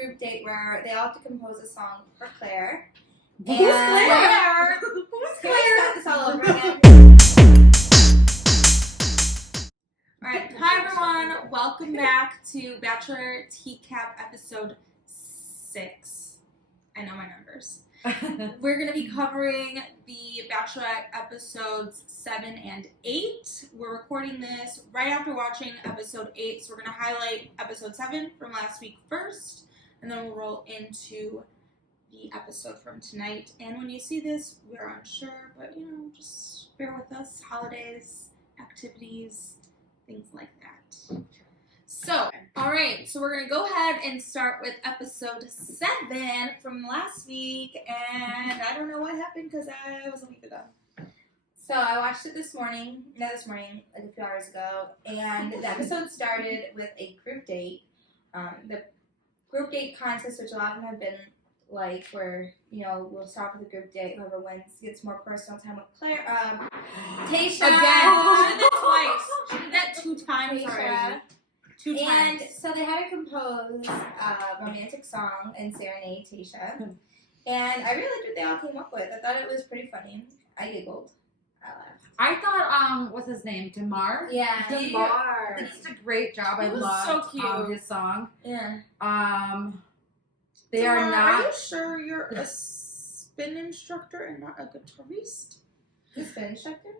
group date where they all have to compose a song for Claire. Who's Claire? Who's Claire? Can we start this all over again? Alright, hi everyone. Welcome back to Bachelorette Recap episode 6. I know my numbers. We're going to be covering the Bachelorette episodes 7 and 8. We're recording this right after watching episode 8, so we're going to highlight episode 7 from last week first, and then we'll roll into the episode from tonight. And when you see this, we're unsure, but just bear with us. Holidays, activities, things like that. So, alright, so we're going to go ahead and start with episode 7 from last week, and I don't know what happened because I was a week ago. So I watched it like a few hours ago, and the episode started with a group date. The group date contest, which a lot of them have been like, where, we'll start with a group date, whoever wins gets more personal time with Claire. Tayshia. Again. She did that twice. She did that 2 times Tayshia. already. 2 times. And so they had to compose a romantic song and serenade Tayshia. And I really liked what they all came up with. I thought it was pretty funny. I giggled. I laughed. I thought, what's his name? Demar? Yeah. Demar. He did a great job. I loved so cute. his song. Yeah. They Demar, are not. Are you sure you're a spin instructor and not a guitarist? He's a spin instructor?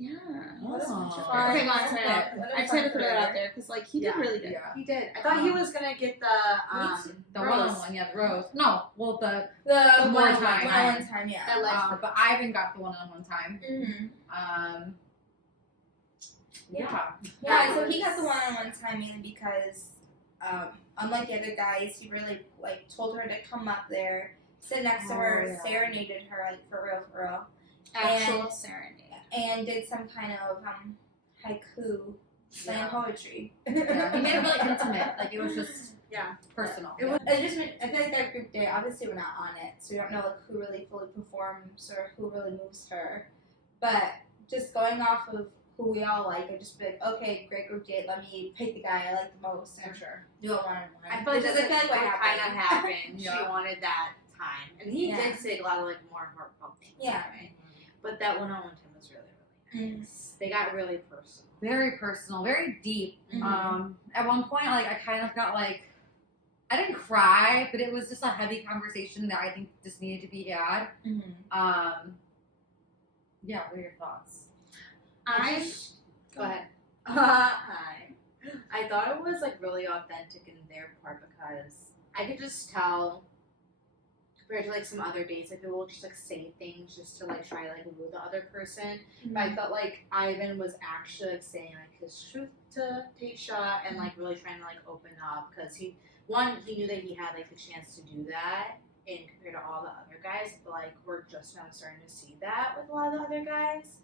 Yeah. Oh. Okay, Fun. I tried to put it out there because, he did really good. Yeah. He did. I thought he was gonna get The Rose. one, yeah, the rose. No, well, the The more one time. time, yeah. that led but Ivan got the one-on-one time. Mm-hmm. Yeah. Yeah, so he got the one-on-one time mainly because, unlike the other guys, he really, told her to come up there, sit next to her, serenaded her, for real. Actual serenade. And did some kind of, haiku, slam poetry. Yeah. He made it really intimate. It was just personal. I feel like that group date, obviously we're not on it, so we don't know who really fully performs or who really moves her. But just going off of who we all like, I'd just be like, okay, great group date, let me pick the guy I like the most and do it one-on-one. I feel like Which is, what kind of happened. Yeah. She wanted that time, and he did say a lot of more heartfelt things. Yeah. Anyway. But that one-on-one time was really, really nice. They got really personal. Very personal, very deep. Mhm. At one point, I kind of got I didn't cry, but it was just a heavy conversation that I think just needed to be had. Mm-hmm. Yeah, what are your thoughts? Go ahead. I thought it was really authentic in their part because I could just tell compared to some other dates, people will just say things just to try woo the other person. Mm-hmm. But I felt Ivan was actually saying his truth to Tayshia and really trying to open up because he knew that he had the chance to do that and compared to all the other guys, but we're just now starting to see that with a lot of the other guys.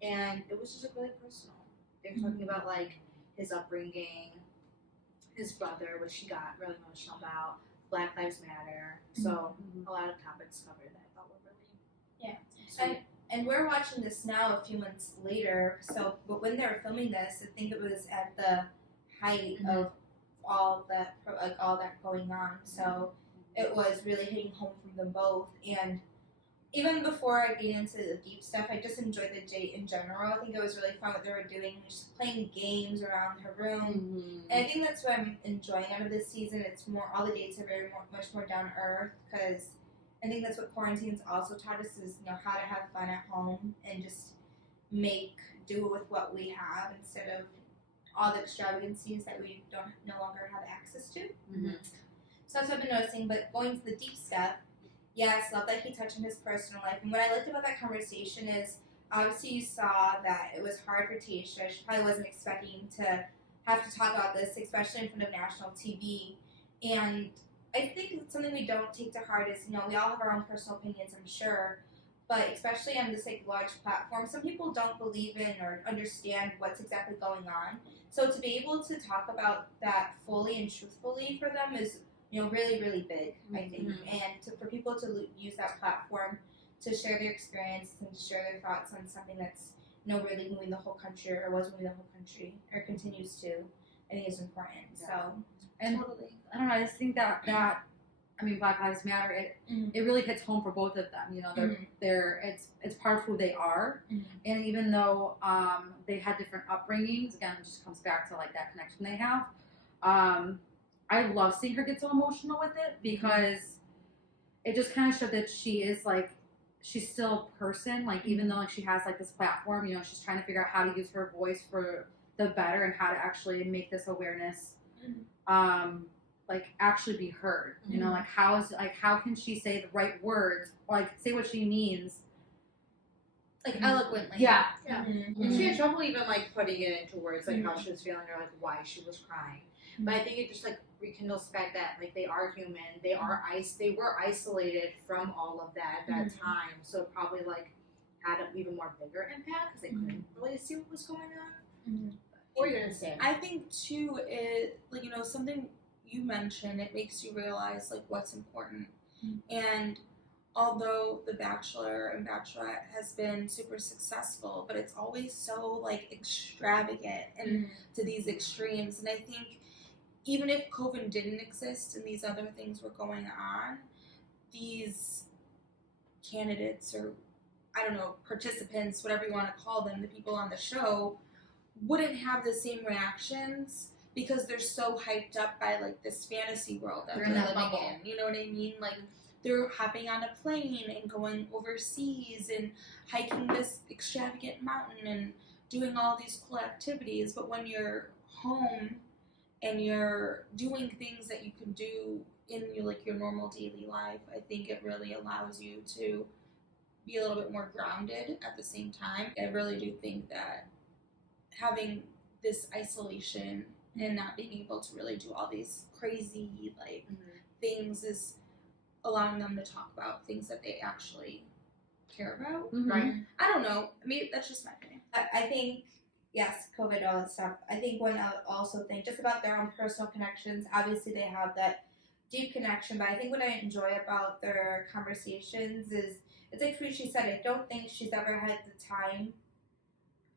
And it was just really personal. They were talking about his upbringing, his brother, which he got really emotional about, Black Lives Matter. So a lot of topics covered that I thought were really sweet. And we're watching this now a few months later. So, but when they were filming this, I think it was at the height of all that going on. So it was really hitting home from them both. And even before I get into the deep stuff, I just enjoyed the date in general. I think it was really fun what they were doing, just playing games around her room. And I think that's what I'm enjoying out of this season. It's more, all the dates are much more down to earth because I think that's what quarantine's also taught us is, how to have fun at home and just do it with what we have instead of all the extravagancies that we no longer have access to. So that's what I've been noticing. But going to the deep stuff, yes, love that he touched on his personal life. And what I liked about that conversation is, obviously you saw that it was hard for Tayshia. She probably wasn't expecting to have to talk about this, especially in front of national TV. And I think it's something we don't take to heart is, we all have our own personal opinions, I'm sure. But especially on this large platform, some people don't believe in or understand what's exactly going on. So to be able to talk about that fully and truthfully for them is really, really big, I think. And for people to use that platform to share their experience and to share their thoughts on something that's, really moving the whole country or was moving the whole country or continues to, I think is important. So, And totally. I don't know. I just think that I mean, Black Lives Matter. It really hits home for both of them. You know, they're it's part of who they are, and even though they had different upbringings, again, it just comes back to like that connection they have. I love seeing her get so emotional with it because it just kind of showed that she is like she's still a person. Like even though like she has like this platform, you know, she's trying to figure out how to use her voice for the better and how to actually make this awareness. Like actually be heard, you know, like how can she say the right words, like say what she means, like eloquently. Yeah. And she had trouble even like putting it into words, like how she was feeling or like why she was crying. But I think it just like rekindles the fact that like they are human, they were isolated from all of that at that time, so it probably like had an even more bigger impact because they couldn't really see what was going on. What are you gonna say? I think too it like you know something you mentioned, it makes you realize like what's important. And although The Bachelor and Bachelorette has been super successful, but it's always so like extravagant and to these extremes. And I think even if COVID didn't exist and these other things were going on, these candidates or I don't know, participants, whatever you want to call them, the people on the show, wouldn't have the same reactions because they're so hyped up by like this fantasy world that they're living in. You know what I mean? Like they're hopping on a plane and going overseas and hiking this extravagant mountain and doing all these cool activities. But when you're home and you're doing things that you can do in your, like your normal daily life, I think it really allows you to be a little bit more grounded at the same time. I really do think that having this isolation and not being able to really do all these crazy like things is allowing them to talk about things that they actually care about. Right. I don't know. Maybe that's just my opinion. I think, yes, COVID, all that stuff. I think one also think just about their own personal connections. Obviously, they have that deep connection, but I think what I enjoy about their conversations is, it's like she said, I don't think she's ever had the time.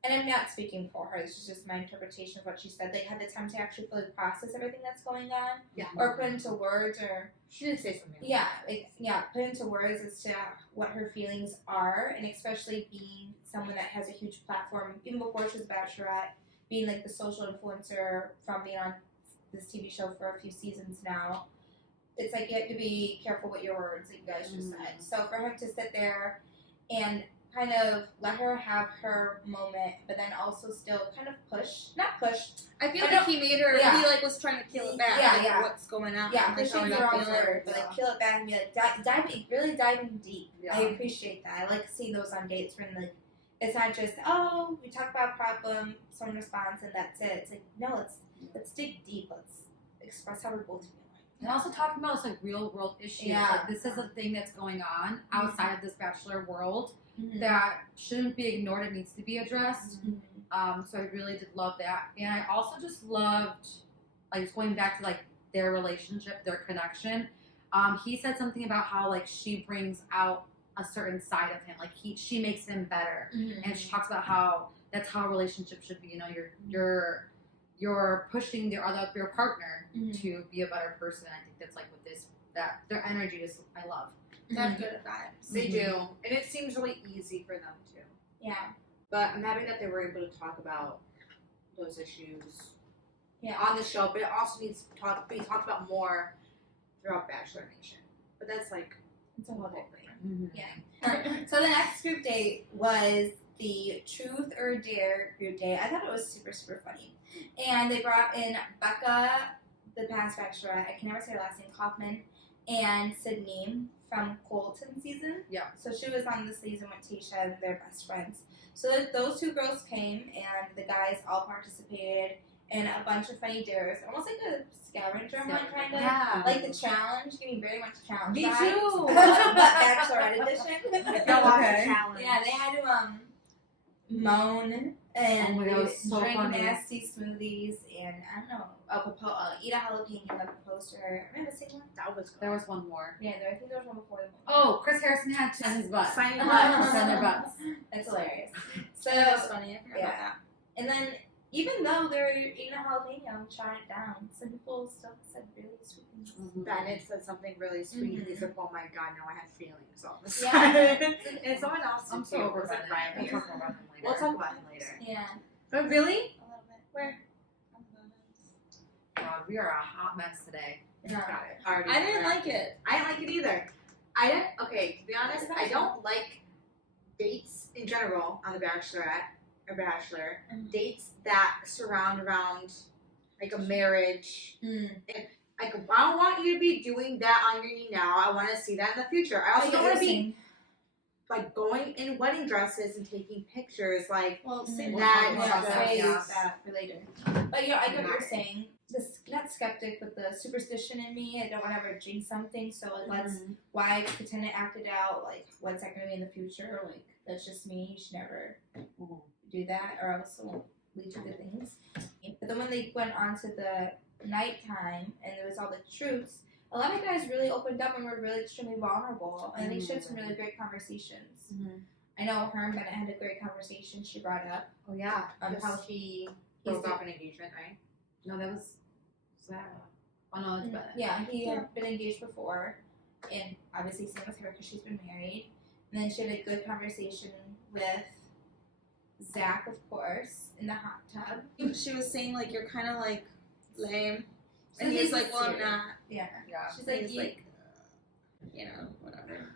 And I'm not speaking for her, this is just my interpretation of what she said. They had the time to actually fully process everything that's going on. Or put into words or... She did say something. Put into words as to what her feelings are. And especially being someone that has a huge platform, even before she was Bachelorette, being like the social influencer from being on this TV show for a few seasons now. It's like you have to be careful with your words, like you guys just said. So for her to sit there and kind of let her have her moment, but then also still kind of not push. I feel like he made her. He like was trying to kill it back. Like, what's going on? Push it forward, but like kill it back and be like diving deep. I appreciate that. I like seeing those on dates when like it's not just we talk about a problem, someone responds, and that's it. It's like no, let's dig deep. Let's express how we're both feeling. And also talking about like real world issues. Like this is a thing that's going on outside of this Bachelor world. That shouldn't be ignored. It needs to be addressed. So I really did love that, and I also just loved, like, just going back to like their relationship, their connection. He said something about how like she brings out a certain side of him, like she makes him better, and she talks about how that's how a relationship should be. You know, you're pushing your partner to be a better person. I think that's like with that their energy is I love. They have good vibes. They do. And it seems really easy for them too. Yeah. But I'm happy that they were able to talk about those issues on the show. But it also needs to be talked about more throughout Bachelor Nation. But that's like it's a whole thing. Yeah. So the next group date was the Truth or Dare group date. I thought it was super, super funny. And they brought in Becca, the past Bachelorette, I can never say her last name, Kaufman, and Sydney from Colton season. Yeah. So she was on the season with Tayshia and they're best friends. So those two girls came and the guys all participated in a bunch of funny dares. Almost like a scavenger hunt kind of. Yeah. Like the challenge, giving very much challenge Me vibes. too. But Bachelorette edition. challenge. Yeah, they had to moan and so drink funny. nasty smoothies and I don't know, eat a jalapeno that proposed to her. Remember the second one? That was good. There was one more. Yeah, I think there was one before the one. Oh, Chris Harrison had to send his butt. Sign Send their butts. That's hilarious. So That was funny. I forgot about that. and then even though they were eating a jalapeno and shot it down, some people still said really sweet Bennett said something really sweet. He's like, "Oh my god, now I have feelings all of a Yeah. sudden." And someone else. I'm so over was like, Bennett. Ryan. We'll talk about him later. We'll talk about him later. Yeah. But really, A little bit. where? God, we are a hot mess today. Yeah. Got it. Already I didn't there. like it. I didn't like it either. I didn't. Okay, to be honest, I don't like dates in general on The Bachelorette or Bachelor. Dates that surround around like a marriage. Like, I don't want you to be doing that on your knee now. I want to see that in the future. I also don't want to be like going in wedding dresses and taking pictures. Like, Well, same That with is all just- that. Say Yeah. that for later. But you know, I get what you're saying. This not skeptic, but the superstition in me. I don't want to ever jinx something. So like, let's why pretend it acted out. Like, what's that going to be in the future? Like, that's just me. You should never do that, or else it won't lead to good things. But then when they went on to the nighttime and there was all the truths, a lot of guys really opened up and were really extremely vulnerable, and they shared some really great conversations. I know her and Bennett had a great conversation. She brought up oh yeah, Yes. how he broke off an engagement, right? No, that was Sarah. Oh no, it's Bennett. Yeah, he had been engaged before, and obviously same with her because she's been married. And then she had a good conversation with Zach, of course, in the hot tub. She was saying like you're kind of like lame, So and he's he's like, well, I'm serious. not. Yeah. Yeah. She's And like, he's like, you know, whatever.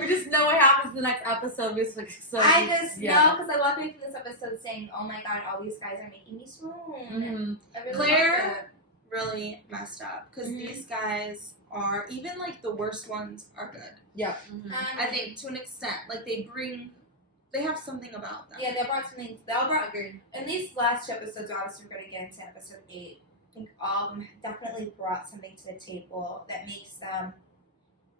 We just know what happens in the next episode. We're just like, so I just yeah. know because I walked away from this episode saying, "Oh my god, all these guys are making me swoon." I really Claire- loved it. Really messed up because Mhm. these guys are even like the worst ones are good. I think to an extent, like they have something about them. Yeah, they brought something. They all brought good. In these last two episodes, obviously we're going to get into episode 8. I think all of them definitely brought something to the table that makes them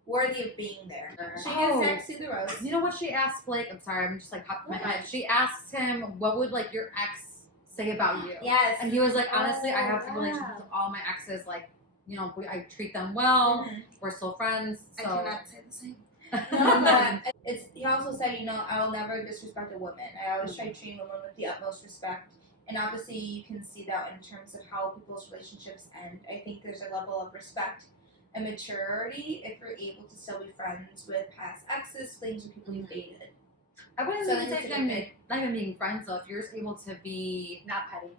worthy of being there. She Oh. gives Zach see the rose. You know what she asked Blake? I'm sorry, I'm just like popping my head. She asked him, "What would like your ex say about you?" Yes. And he was like, "Honestly, I Oh, have yeah. relationships with all my exes. Like, you know, I treat them well. Mhm. We're still friends." I So cannot say the same. No, but it's. He also said, you know, I will never disrespect a woman. I always try treating women with the utmost respect. And obviously, you can see that in terms of how people's relationships end. I think there's a level of respect and maturity if you're able to still be friends with past exes, flings, or people you've dated. I wouldn't So even then say it's if a I'm big- not even being friends though. If you're just able to be not petty,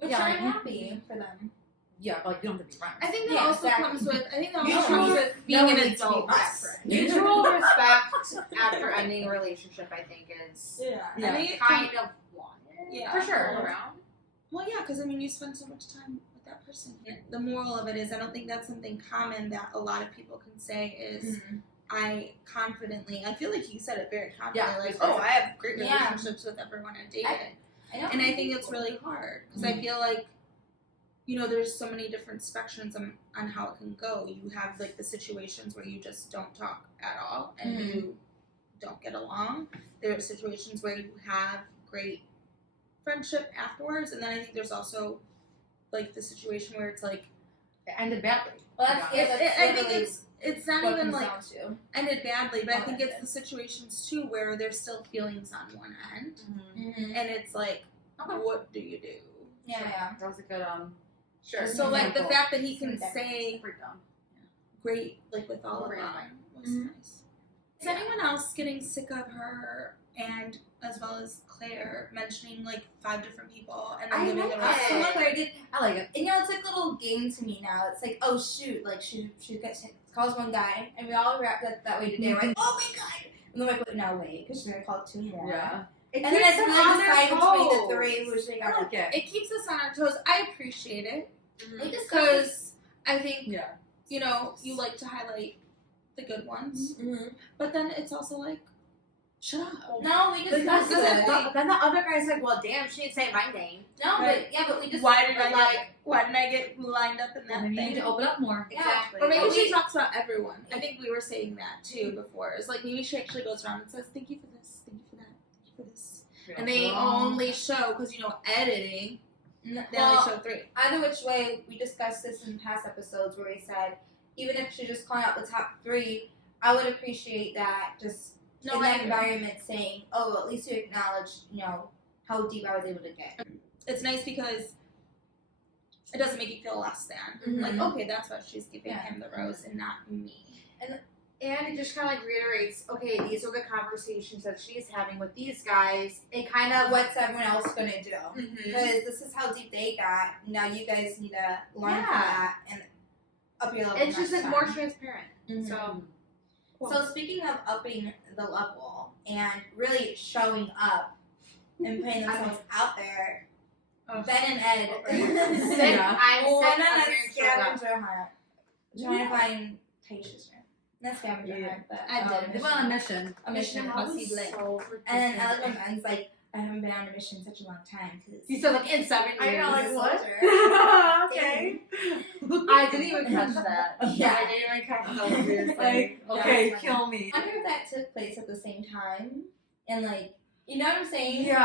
Which Yeah, I'm like- happy for them. yeah, but like you don't have to be friends. I think that Yeah, also exactly. comes with. I think that You also should- comes with being no an one needs to be adult. best friends. Mutual respect after ending a relationship, I think, is Yeah. Yeah. I think it kind of wanted. Yeah. For sure. all around. Well, yeah, because I mean, you spend so much time with that person. The moral of it is, I don't think that's something common that a lot of people can say. Is I confidently, I feel like you said it very confidently, Yeah, like, you oh, said I have great Yeah. relationships with everyone I dated. I know. And I think it's really hard because I feel like, you know, there's so many different spectrums on how it can go. You have like the situations where you just don't talk at all and you don't get along. There are situations where you have great friendship afterwards, and then I think there's also like the situation where it's like It ended badly. Well, that's, Yeah. yeah, that's I think literally it's not what even it like comes down to. ended badly, but I Oh, think ended. it's the situations too where there's still feelings on one end, Mm-hmm. and it's like, Okay. what do you do? Yeah. That was a good Sure. Just So an like the example. fact that he can Some say freedom. great like with all of Random. them was Mhm. nice. Is anyone else getting sick of her and as well as Claire mentioning like 5 different people and then I giving like the I rest? so much I did. I like it. And you know, it's like a little game to me now. It's like, oh shoot, like she calls one guy, and we all react that way today. We're like, oh my god, and then we're like, no wait, because she's gonna call 2 more. Yeah. It And then keeps it's them really on their decided between the toes. 3 who's I like it. It keeps us on our toes. I appreciate it We discussed because I think Yeah. you know you like to highlight the good ones, Mhm. but then it's also like, shut up. No, we But discussed it. then the other guy's like, well, damn, she didn't say my name. No, Right. but yeah, but we just Why did I like, get lined up in that Maybe you thing? need to open up more. Exactly. Or maybe But she we- talks about everyone. I think we were saying that too before. It's like maybe she actually goes around and says, "Thank you for this, thank you for that, thank you for this," and they only show because you know editing. They only well, show 3. either which way, we discussed this in past episodes where we said even if she's just calling out the top 3, I would appreciate that just No, in I that agree. environment saying, oh, at least you acknowledge, you know, how deep I was able to get. It's nice because it doesn't make you feel less than. Mhm. Like, okay, that's why she's giving him the rose and not me. And it just kind of like reiterates, okay, these are the conversations that she's having with these guys. It kind of What's everyone else gonna do? Mhm. Because this is how deep they got. Now you guys need to learn from Yeah. that and up your level. It's just next like more time. transparent. Mhm. So So speaking of upping the level and really showing up and putting themselves out there, Ben and Ed Yeah. I'm went sick on of a hearing showing up. scavenger hunt trying to find Tayshia's room. Not scavenger hunt, but I did. They went on a mission. A mission That was impossible. so And then ridiculous. Alex Ben's like, I haven't been on a mission in such a long time because You said like in 7 years. I know, like, what? Okay. I didn't even catch that. Yeah. I didn't even catch that. Like, okay, Yeah. kill me. I wonder if that took place at the same time and like, you know what I'm saying? Yeah,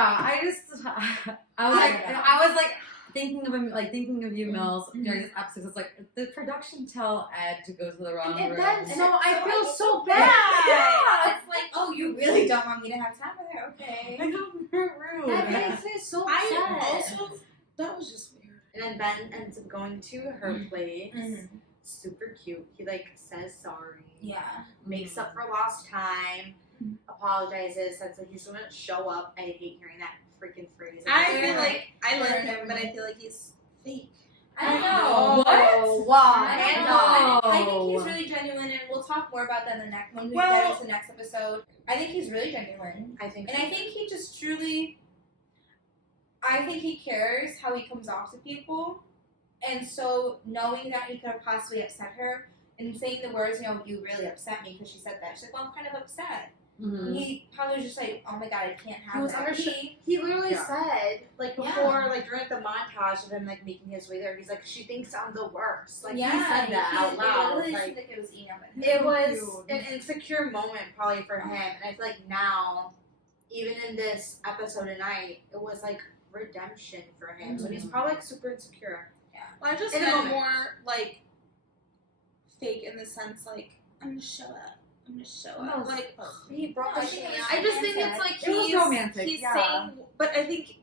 I was like thinking of him, like thinking of you, Mills, during this episode. It's like the production tell Ed to go to the wrong And room. then so I feel so Yeah. bad. It's like, oh, you really don't want me to have time with her, okay? I know her room. That makes me so upset. That was just weird. And then Ben ends up going to her place. Mhm. Super cute. He like says sorry. Yeah. Makes up for lost time. Apologizes. Says like he's gonna show up. I hate hearing that freaking phrase. I Yeah. feel like I love Yeah. him, but I feel like he's fake. I don't know. What? Why? I don't know. I think he's really genuine, and we'll talk more about that in the next when we get into the next episode. I think he's really genuine, I think. and I think he just truly. I think he cares how he comes off to people, and so knowing that he could have possibly upset her and saying the words, you really upset me because she said that. She's like, well, I'm kind of upset. Mhm. He probably was just like, oh my god, I can't have He was that. He literally Yeah. said, like, before, like, during the montage of him, like, making his way there, he's like, she thinks I'm the worst. Like, he said that out loud. It Like, seemed like it was eating up at him. it was an insecure moment, probably, for him. And I feel like now, even in this episode tonight, it was, like, redemption for him. So he's probably, like, super insecure. Well, I just In a meant moment. more like fake in the sense like I'm gonna show up. I'm gonna show up. No, Like He brought I the think shit it was- out. I just think it's like It was he's romantic, he's yeah. saying, but I think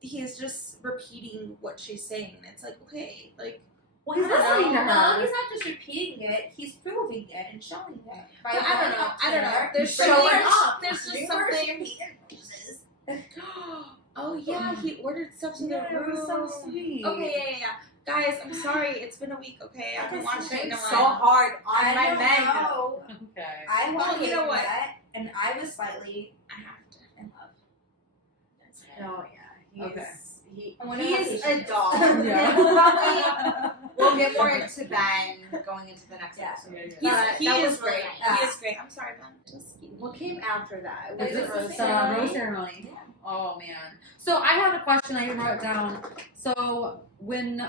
he's just repeating what she's saying. It's like okay, like Well, he's I don't listening to know. No, her. he's not just repeating it, he's proving it and showing it. By I don't going know. up to I don't know. her, There's showing something- up. there's just You something- were champagne and roses. oh yeah, he ordered stuff to the Yeah, it room. was so sweet. Okay, yeah. Guys, I'm sorry. It's been a week. Okay, I've been watching It's it. so hard on I my don't mango. know. Okay. I Well, wanted you know what? that, and I was slightly I have to. in love. No, yeah. He's, Okay. I wonder He's what a he dog. Yeah. We'll get more into Ben going into the next Yeah. episode. He That is was great. really nice. He is great. I'm sorry, Ben. Just kidding. What came after that? Was Is it it the rose ceremony? rose ceremony? Yeah. Oh man. So I had a question I wrote down. So when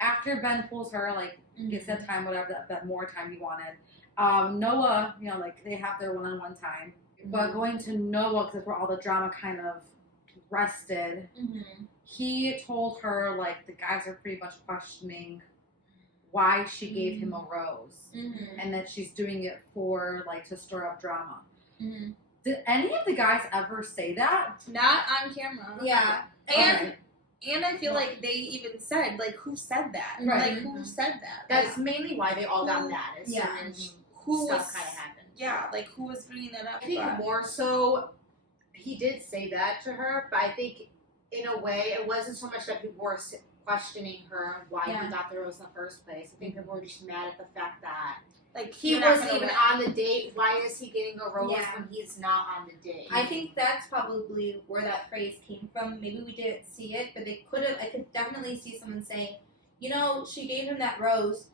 after Ben pulls her, like gets that time, whatever that more time he wanted, Noah, like they have their one-on-one time. But going to Noah, because where all the drama kind of rested, he told her like the guys are pretty much questioning why she gave him a rose, and that she's doing it for like to stir up drama. Did any of the guys ever say that? Not on camera. Yeah. And I feel like they even said like who said that? Right. Like who said that? That's Like, mainly why they all got mad as Yeah. soon as who stuff was kind of happened. Yeah, like who was bringing that up? I think but- more so, he did say that to her, but I think in a way it wasn't so much that people were questioning her and why Yeah. he got the rose in the first place. I think people were just mad at the fact that like he you're not wasn't gonna even win. on the date. Why is he getting a rose Yeah. when he's not on the date? I think that's probably where that phrase came from. Maybe we didn't see it, but they could have. I could definitely see someone saying, she gave him that rose.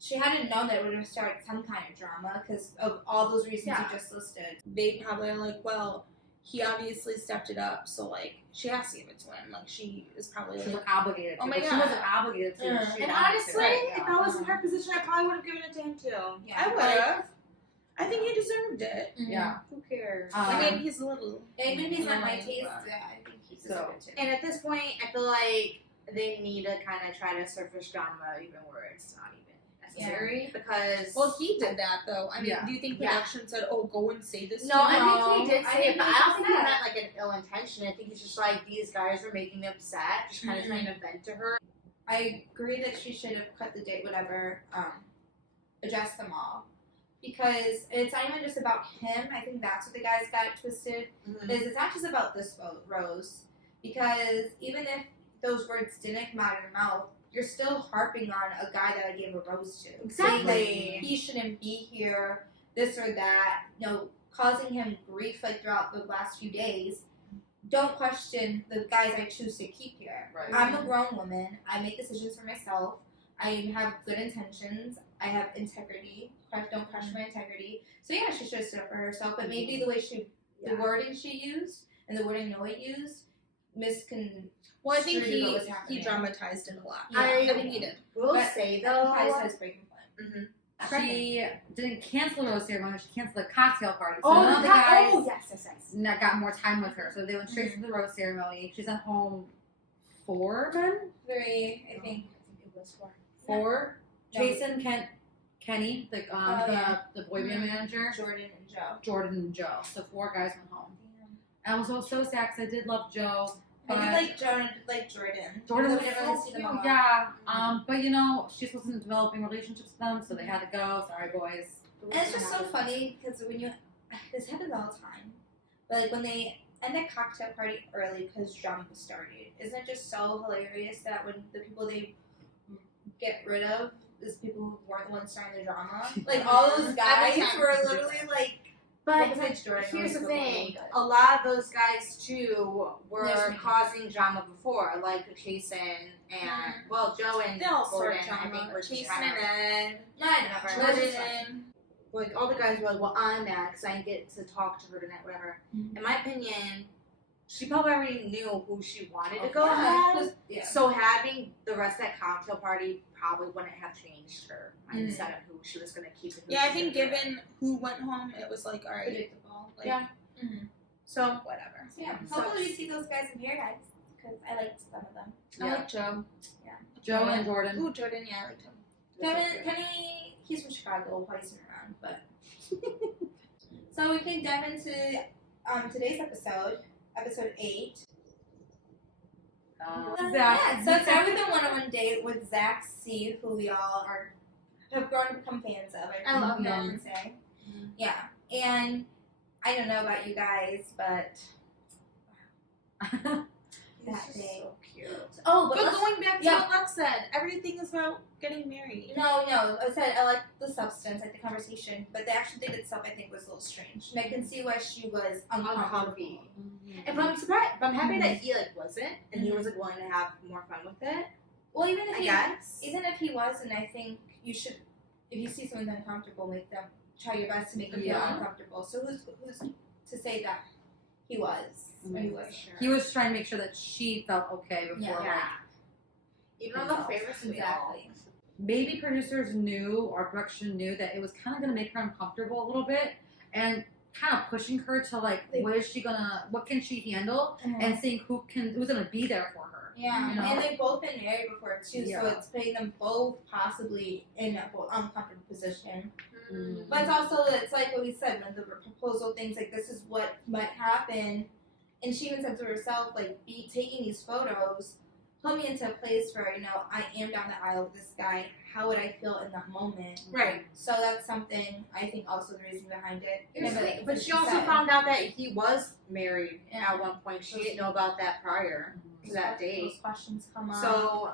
She hadn't known that it would have started some kind of drama because of all those reasons Yeah. you just listed. They probably are like, well, he obviously stepped it up, so like she has to give it to him. Like she is probably She was like, obligated to. Oh my but God. She wasn't obligated to. Yeah. She and wanted honestly, to. Right, if yeah. I was in her position, I probably would have given it to him too. Yeah. I would have. I think he deserved it. Yeah. Who cares? I mean, he's a little. And maybe he's not my annoying, taste. but- Yeah, I think he So- deserved it too. And at this point, I feel like they need to kind of try to surface drama even where it's not even necessary because. Well, he did that though. I mean, Yeah. do you think Yeah. production said, "Oh, go and say this"? No, to I him? think he did I say it, think but he I don't think he said. meant like an ill intention. I think he's just like these guys are making me upset, just kind of trying to vent to her. I agree that she should have cut the date, whatever, addressed them all. Because it's not even just about him. I think that's what the guys got twisted. Is it's not just about this rose. Because even if those words didn't come out of your mouth, you're still harping on a guy that I gave a rose to. Exactly. Saying that he shouldn't be here, this or that, causing him grief like throughout the last few days. Don't question the guys I choose to keep here. Right. I'm a grown woman. I make decisions for myself. I have good intentions. I have integrity. Don't question my integrity. So yeah, she should have stood up for herself. But maybe the way the wording she used and the wording Noah used, Well, I think what was he happening. dramatized it a lot. Yeah. I think he did. Will But say that though, implies his breaking point. She didn't cancel the rose ceremony. She canceled the cocktail party. So oh, none of the guys yes. got more time with her. So they went straight to the rose ceremony. She sent home 4 men? 3, I think. It was 4. 4? No. Jason, Kenny, the boy band manager, Jordan and Joe. So 4 guys went home. And I was so sad because I did love Joe. I did like Joe and I did like Jordan. Jordan was We didn't really see them all. yeah. But she wasn't developing relationships with them, so they had to go. Sorry, boys. And it's just so funny because this happens all the time. But like when they end a cocktail party early because drama started, isn't it just so hilarious that when the people they get rid of is people who weren't the ones starting the drama? Like all those guys were literally like. But besides Jordan, here's the was thing: good. a lot of those guys too were Yes. causing drama before, like Jason and Joe and They all Gordon. sort I think were just Jason kind and of Ed. Not Jordan. like all the guys were like, "Well, I'm mad because I didn't get to talk to her tonight, whatever." In my opinion, she probably already knew who she wanted to go home. Yeah. So having the rest of that cocktail party probably wouldn't have changed her mindset of who she was going to keep. And who Yeah, I she think was gonna given who went home, it was like, all right, Predictable. like, Yeah. so whatever. So yeah, So- hopefully we see those guys in paradise because I liked some of them. I like Joe. Joe and Jordan. Ooh, Jordan, yeah, I liked him. Kenny, he's from Chicago, we'll probably see him around, but. So we can dive into today's episode 8. Zach. So it started with a one-on-one date with Zach C, who we all have grown to become fans of. I love can him. say. Yeah, and I don't know about you guys, but that day. So cute. Oh, But let's- going back to yeah. what Lex said, everything is about getting married. No, I said I like the substance, like the conversation, but the actual date itself I think was a little strange. And I can see why she was uncomfortable. And but I'm surprised, but I'm happy that he wasn't, and he was willing to have more fun with it. Well, even if I guess. even if he wasn't, I think you should, if you see someone's uncomfortable, make them try your best to make them feel Yeah. uncomfortable. So who's to say that he was? Or he was sure. He was trying to make sure that she felt okay before. Yeah. Even on the Ferris wheel. Exactly. Maybe producers knew or production knew that it was kind of going to make her uncomfortable a little bit and kind of pushing her to like, what can she handle, and seeing who's going to be there for her. Yeah, You know? and they've both been married before too, so Yeah. it's putting them both possibly in a uncomfortable position. Mm. But it's like what we said, when the proposal things like this is what might happen, and she even said to herself, like, be taking these photos, put me into a place where, I am down the aisle with this guy, how would I feel in that moment? Right. So that's something, I think, also the reason behind it. But she also said. found out that he was married Yeah. at one point. She didn't know about that prior to that date. Those questions come up. So,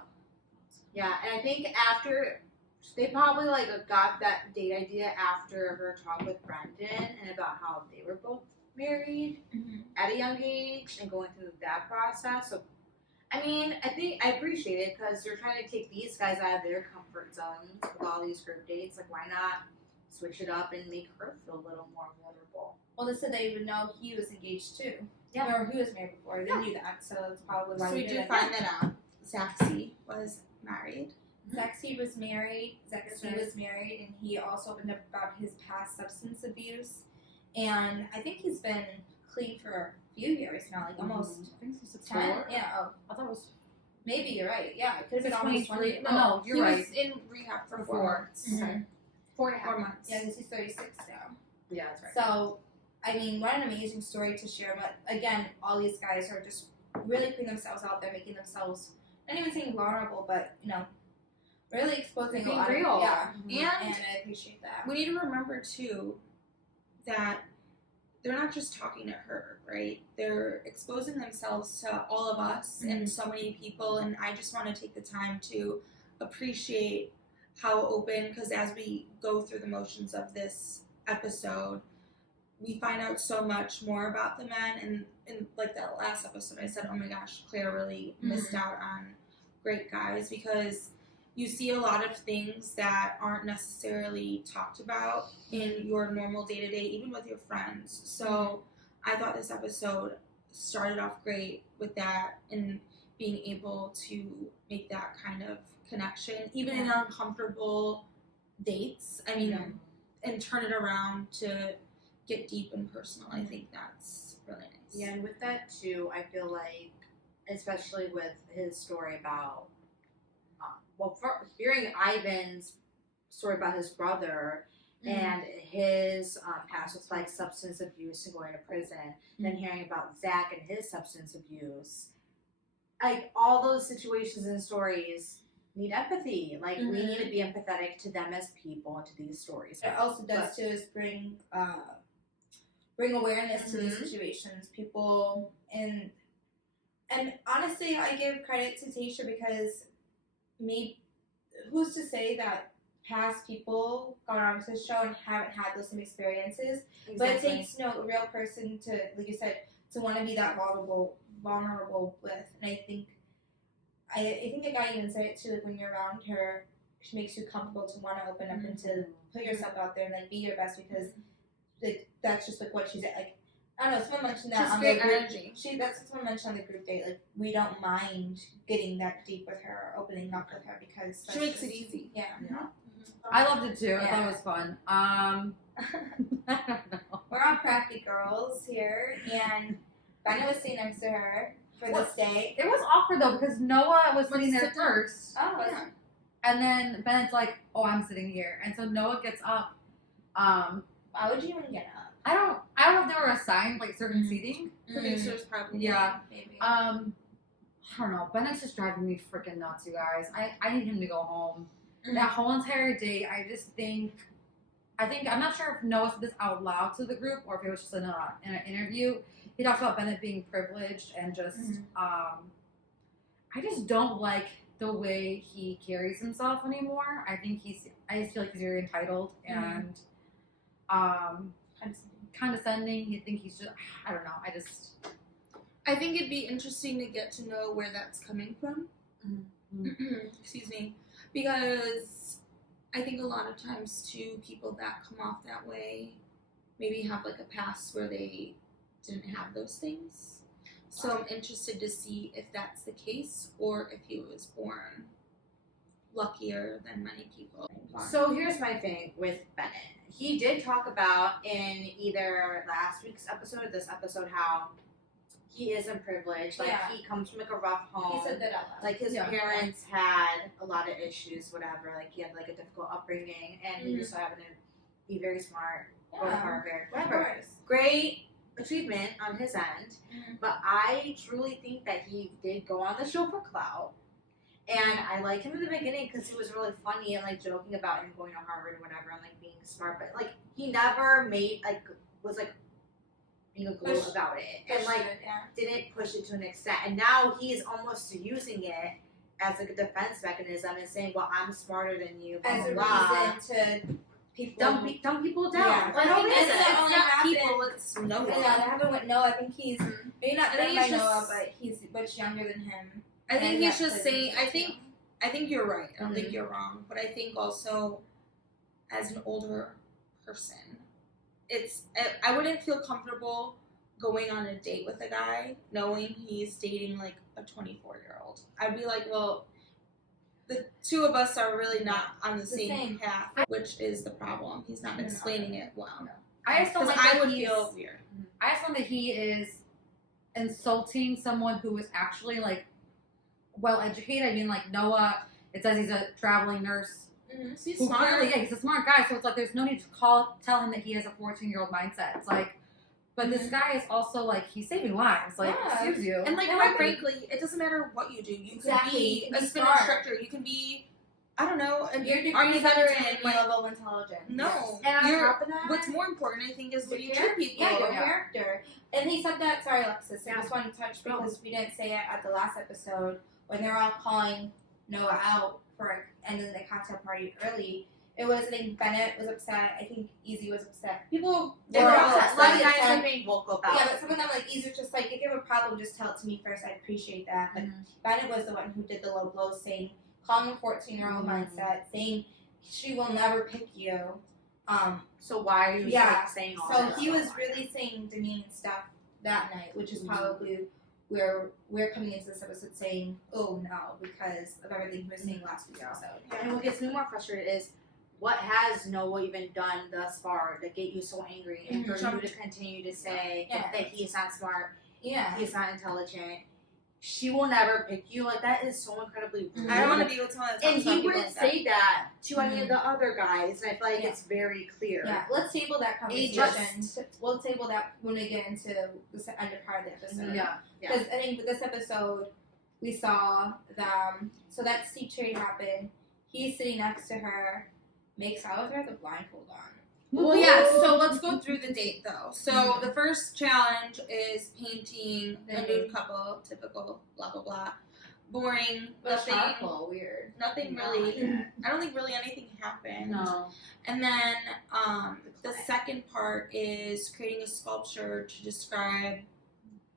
yeah, and I think after they probably got that date idea after her talk with Brendan and about how they were both married at a young age and going through that process. So, I mean, I think I appreciate it because you're trying to take these guys out of their comfort zones with all these group dates. Like, why not switch it up and make her feel a little more vulnerable? Well, they said they would know he was engaged too. Yeah. Or he was married before. They knew that, so that's probably why So we they do did it. find that out. Zaxi was married. Zaxi was married. That's Zaxi right. was married, and he also opened up about his past substance abuse. And I think he's been clean for a few years now, like almost I think this is 10. 4. Yeah, oh, I thought it was maybe you're right. Yeah, it could have been almost 23. 20. No, you're right. He was in rehab for 4 4. months. Mhm. 4 months. Yeah, because he's 36 now. Yeah, that's right. So, I mean, what an amazing story to share. But again, all these guys are just really putting themselves out there, making themselves not even saying vulnerable, but really exposing Being a lot real. of And and I appreciate that. we need to remember too that they're not just talking to her, right? They're exposing themselves to all of us and so many people, and I just want to take the time to appreciate how open, because as we go through the motions of this episode, we find out so much more about the men. And in like that last episode, I said, oh my gosh, Claire really missed out on great guys, because you see a lot of things that aren't necessarily talked about in your normal day-to-day, even with your friends. So I thought this episode started off great with that, and being able to make that kind of connection, even in uncomfortable dates. I mean, and turn it around to get deep and personal. I think that's really nice. Yeah, and with that too, I feel like, especially with his story about, hearing Ivan's story about his brother and his past with like substance abuse and going to prison, then hearing about Zach and his substance abuse, like all those situations and stories need empathy. Like we need to be empathetic to them as people and to these stories. It also does too is bring awareness to these situations. People and honestly, I give credit to Tayshia, because who's to say that past people gone on to the show and haven't had those same experiences? Exactly. But it takes a real person to, like you said, to want to be that vulnerable with. And I think the guy even said it too. Like when you're around her, she makes you comfortable to want to open up and to put yourself out there and like be your best, because like that's just like what she's at. Like I don't know, someone mentioned that She's on great the group. energy. That's what someone mentioned on the group date. Like we don't mind getting that deep with her or opening up with her, because She makes it easy. Yeah. I loved it too. I Yeah. thought it was fun. I don't know. We're all crappy girls here, and Bennett was sitting next to her for this day. It was awkward though, because Noah was sitting there sit down. first, Oh, Yeah. and then Bennett's like, "Oh, I'm sitting here," and so Noah gets up. why would you even get up? I don't know if they were assigned like certain seating. Producers probably. Yeah. Maybe. I don't know. Bennett's just driving me freaking nuts, you guys. I need him to go home. That whole entire date, I think I'm not sure if Noah said this out loud to the group or if it was just in an interview. He talked about Bennett being privileged and just I just don't like the way he carries himself anymore. I just feel like he's very entitled and condescending. You think he's just, I don't know. I think it'd be interesting to get to know where that's coming from. Excuse me. Because I think a lot of times too, people that come off that way maybe have like a past where they didn't have those things. So I'm interested to see if that's the case or if he was born luckier than many people. So here's my thing with Bennett. He did talk about in either last week's episode or this episode how he isn't privileged. Like he comes from like a rough home. He said that out loud. Like his parents had a lot of issues, whatever. Like he had like a difficult upbringing, and he just so happened to be very smart, go to Harvard, whatever. Great achievement on his end, but I truly think that he did go on the show for clout. And I liked him in the beginning because he was really funny and like joking about him going to Harvard and whatever and like being smart, but like he never made was being a glue about it and didn't push it to an extent. And now he's almost using it as like a defense mechanism and saying, "Well, I'm smarter than you," blah, as a blah, reason to people dumb people down. Yeah. For no reason. It's not people, it's Noah. Yeah, that happened with Noah. I think he's maybe not I think done by he's just- Noah, but he's much younger than him. I think And he's that just plays saying, into it, I think you're right. I don't think you're wrong. But I think also, as an older person, I wouldn't feel comfortable going on a date with a guy knowing he's dating like a 24-year-old. I'd be like, well, the two of us are really not on the same path, which is the problem. He's not explaining it well. I just don't like I that would he's- feel weird. I just think that he is insulting someone who is actually like well educated. I mean, like Noah, it says he's a traveling nurse. He's Who smart. clearly, he's a smart guy. So it's like there's no need to tell him that he has a 14-year-old mindset. It's like, But this guy is also like he's saving lives. Like Yeah. excuse you. And like quite frankly, it doesn't matter what you do. You Exactly. can be You can a be spin smart. instructor. You can be, I don't know, a Your army degree veteran. is Like, level of intelligence. no, And on you're, top of that, what's more important, I think, is what you Your treat people. Yeah, your Yeah. character. And he said that. Sorry, Alexis. I Yeah. just wanted to touch because we didn't say it at the last episode when they were all calling Noah out for ending the cocktail party early. It was, I think Bennett was upset. I think Easy was upset. People they were were upset. a lot of Really guys upset. were being vocal about Yeah, it. but some of them, like, Easy was just like, if you have a problem, just tell it to me first. I appreciate that. But Bennett was the one who did the low blow, saying, calling a 14-year-old mindset, saying she will never pick you. So why are you like, saying all So this? he was really saying demeaning stuff that night, which is probably where we're coming into this episode saying, oh no, because of everything he was saying last week's episode. And what gets me more frustrated is what has Noah even done thus far to get you so angry and for you to continue to say Yeah. that he is not smart, Yeah. he is not intelligent. She will never pick you. Like that is so incredibly rude. I don't want to be with someone that's And talking he about wouldn't people like say that to any of the other guys, and I feel like Yeah. it's very clear. Yeah, let's table that conversation. Ageist. We'll table that when we get into the end part of the episode. Yeah. Because I think with this episode, we saw them. So that steep trade happened. He's sitting next to her, makes out with her with a blindfold on. Well, yeah, so let's go through the date, though. So the first challenge is painting a nude couple, typical, blah, blah, blah. Boring, nothing, Weird. nothing really, I don't think really anything happened. No. And then the second part is creating a sculpture to describe,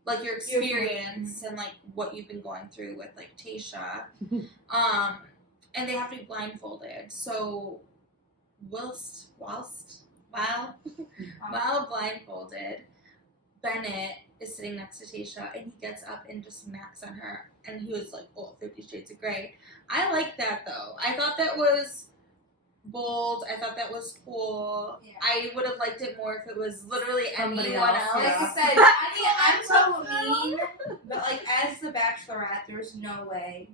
like, your experience and, like, what you've been going through with, like, Tayshia. And they have to be blindfolded. So while blindfolded, Bennett is sitting next to Tayshia and he gets up and just smacks on her. And he was like, 50 Shades of Grey. I like that though. I thought that was bold. I thought that was cool. Yeah. I would have liked it more if it was literally Somebody anyone else, else. Like yeah. I said, I'm so mean, but like as the Bachelorette, there's no way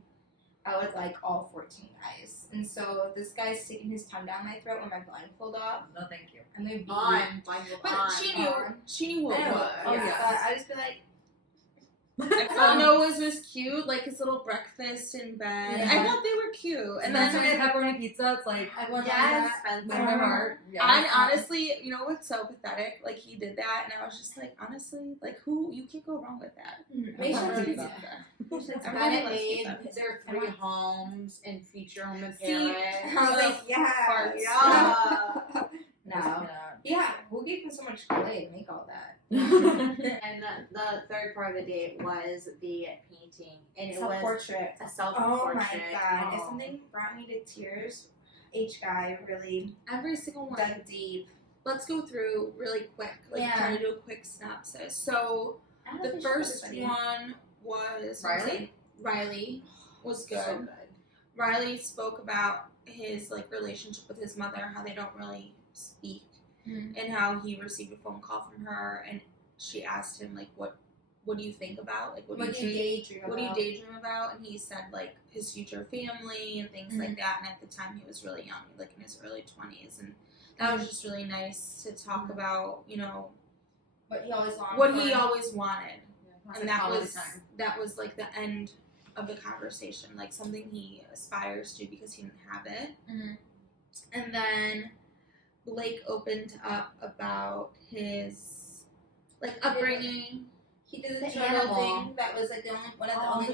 I would like all 14 guys. And so this guy's sticking his tongue down my throat with my blindfold off. No, thank you. I'm gonna beat On. But she knew what I it know. was. Oh, Yeah. yeah. But I just feel like I thought Noah's was cute, like his little breakfast in bed. Yeah. I thought they were cute. And then Spencer's pepperoni pizza. It's like everyone Yes, loves with my heart. Yeah. I honestly, you know what's so pathetic? Like he did that, and I was just like, honestly, like who? You can't go wrong with that. that. Make sure Make it's sure pizza. Bennett loves made pizza. their 3 homes in feature home and See, Paris. I was like, yeah. Farts. Yeah. No. Yeah. Yeah, who gave him so much clay to make all that? And the third part of the date was the painting, and it was Self-portrait. a Oh self-portrait. my god, if Oh. something brought me to tears, H guy really Every single one. dug deep. Let's go through really quick. Like Yeah. try to do a quick synopsis. So I don't know if the we should first put this one was Riley? Riley was good. So good. Riley spoke about his like relationship with his mother, how they don't really speak, and how he received a phone call from her, and she asked him like, "What do you think about? Like, what do you daydream what do you about? daydream about?" And he said like his future family and things like that. And at the time, he was really young, like in his early 20s, and that was just really nice to talk about, you know, What he always longed what for. he always wanted. That's And like that quality was time. like the end of the conversation, like something he aspires to because he didn't have it. And then Blake opened up about his like upbringing. He did The the turtle animal. thing that was like the only one of the only the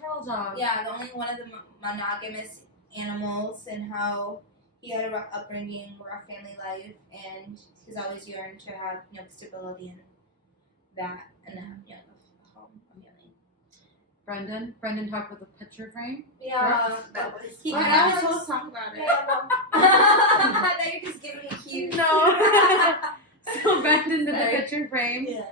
turtle dog. yeah, the only one of the monogamous animals, and how he had a rough upbringing, rough family life, and he's always yearned to have, you know, stability and that, and you know, a home, a family. Brendan talked about the picture frame. Yeah, That was he Well, kind now of let's talk about it. now you're just giving me cues. No. So Brendan did the Sorry. picture frame. Yeah.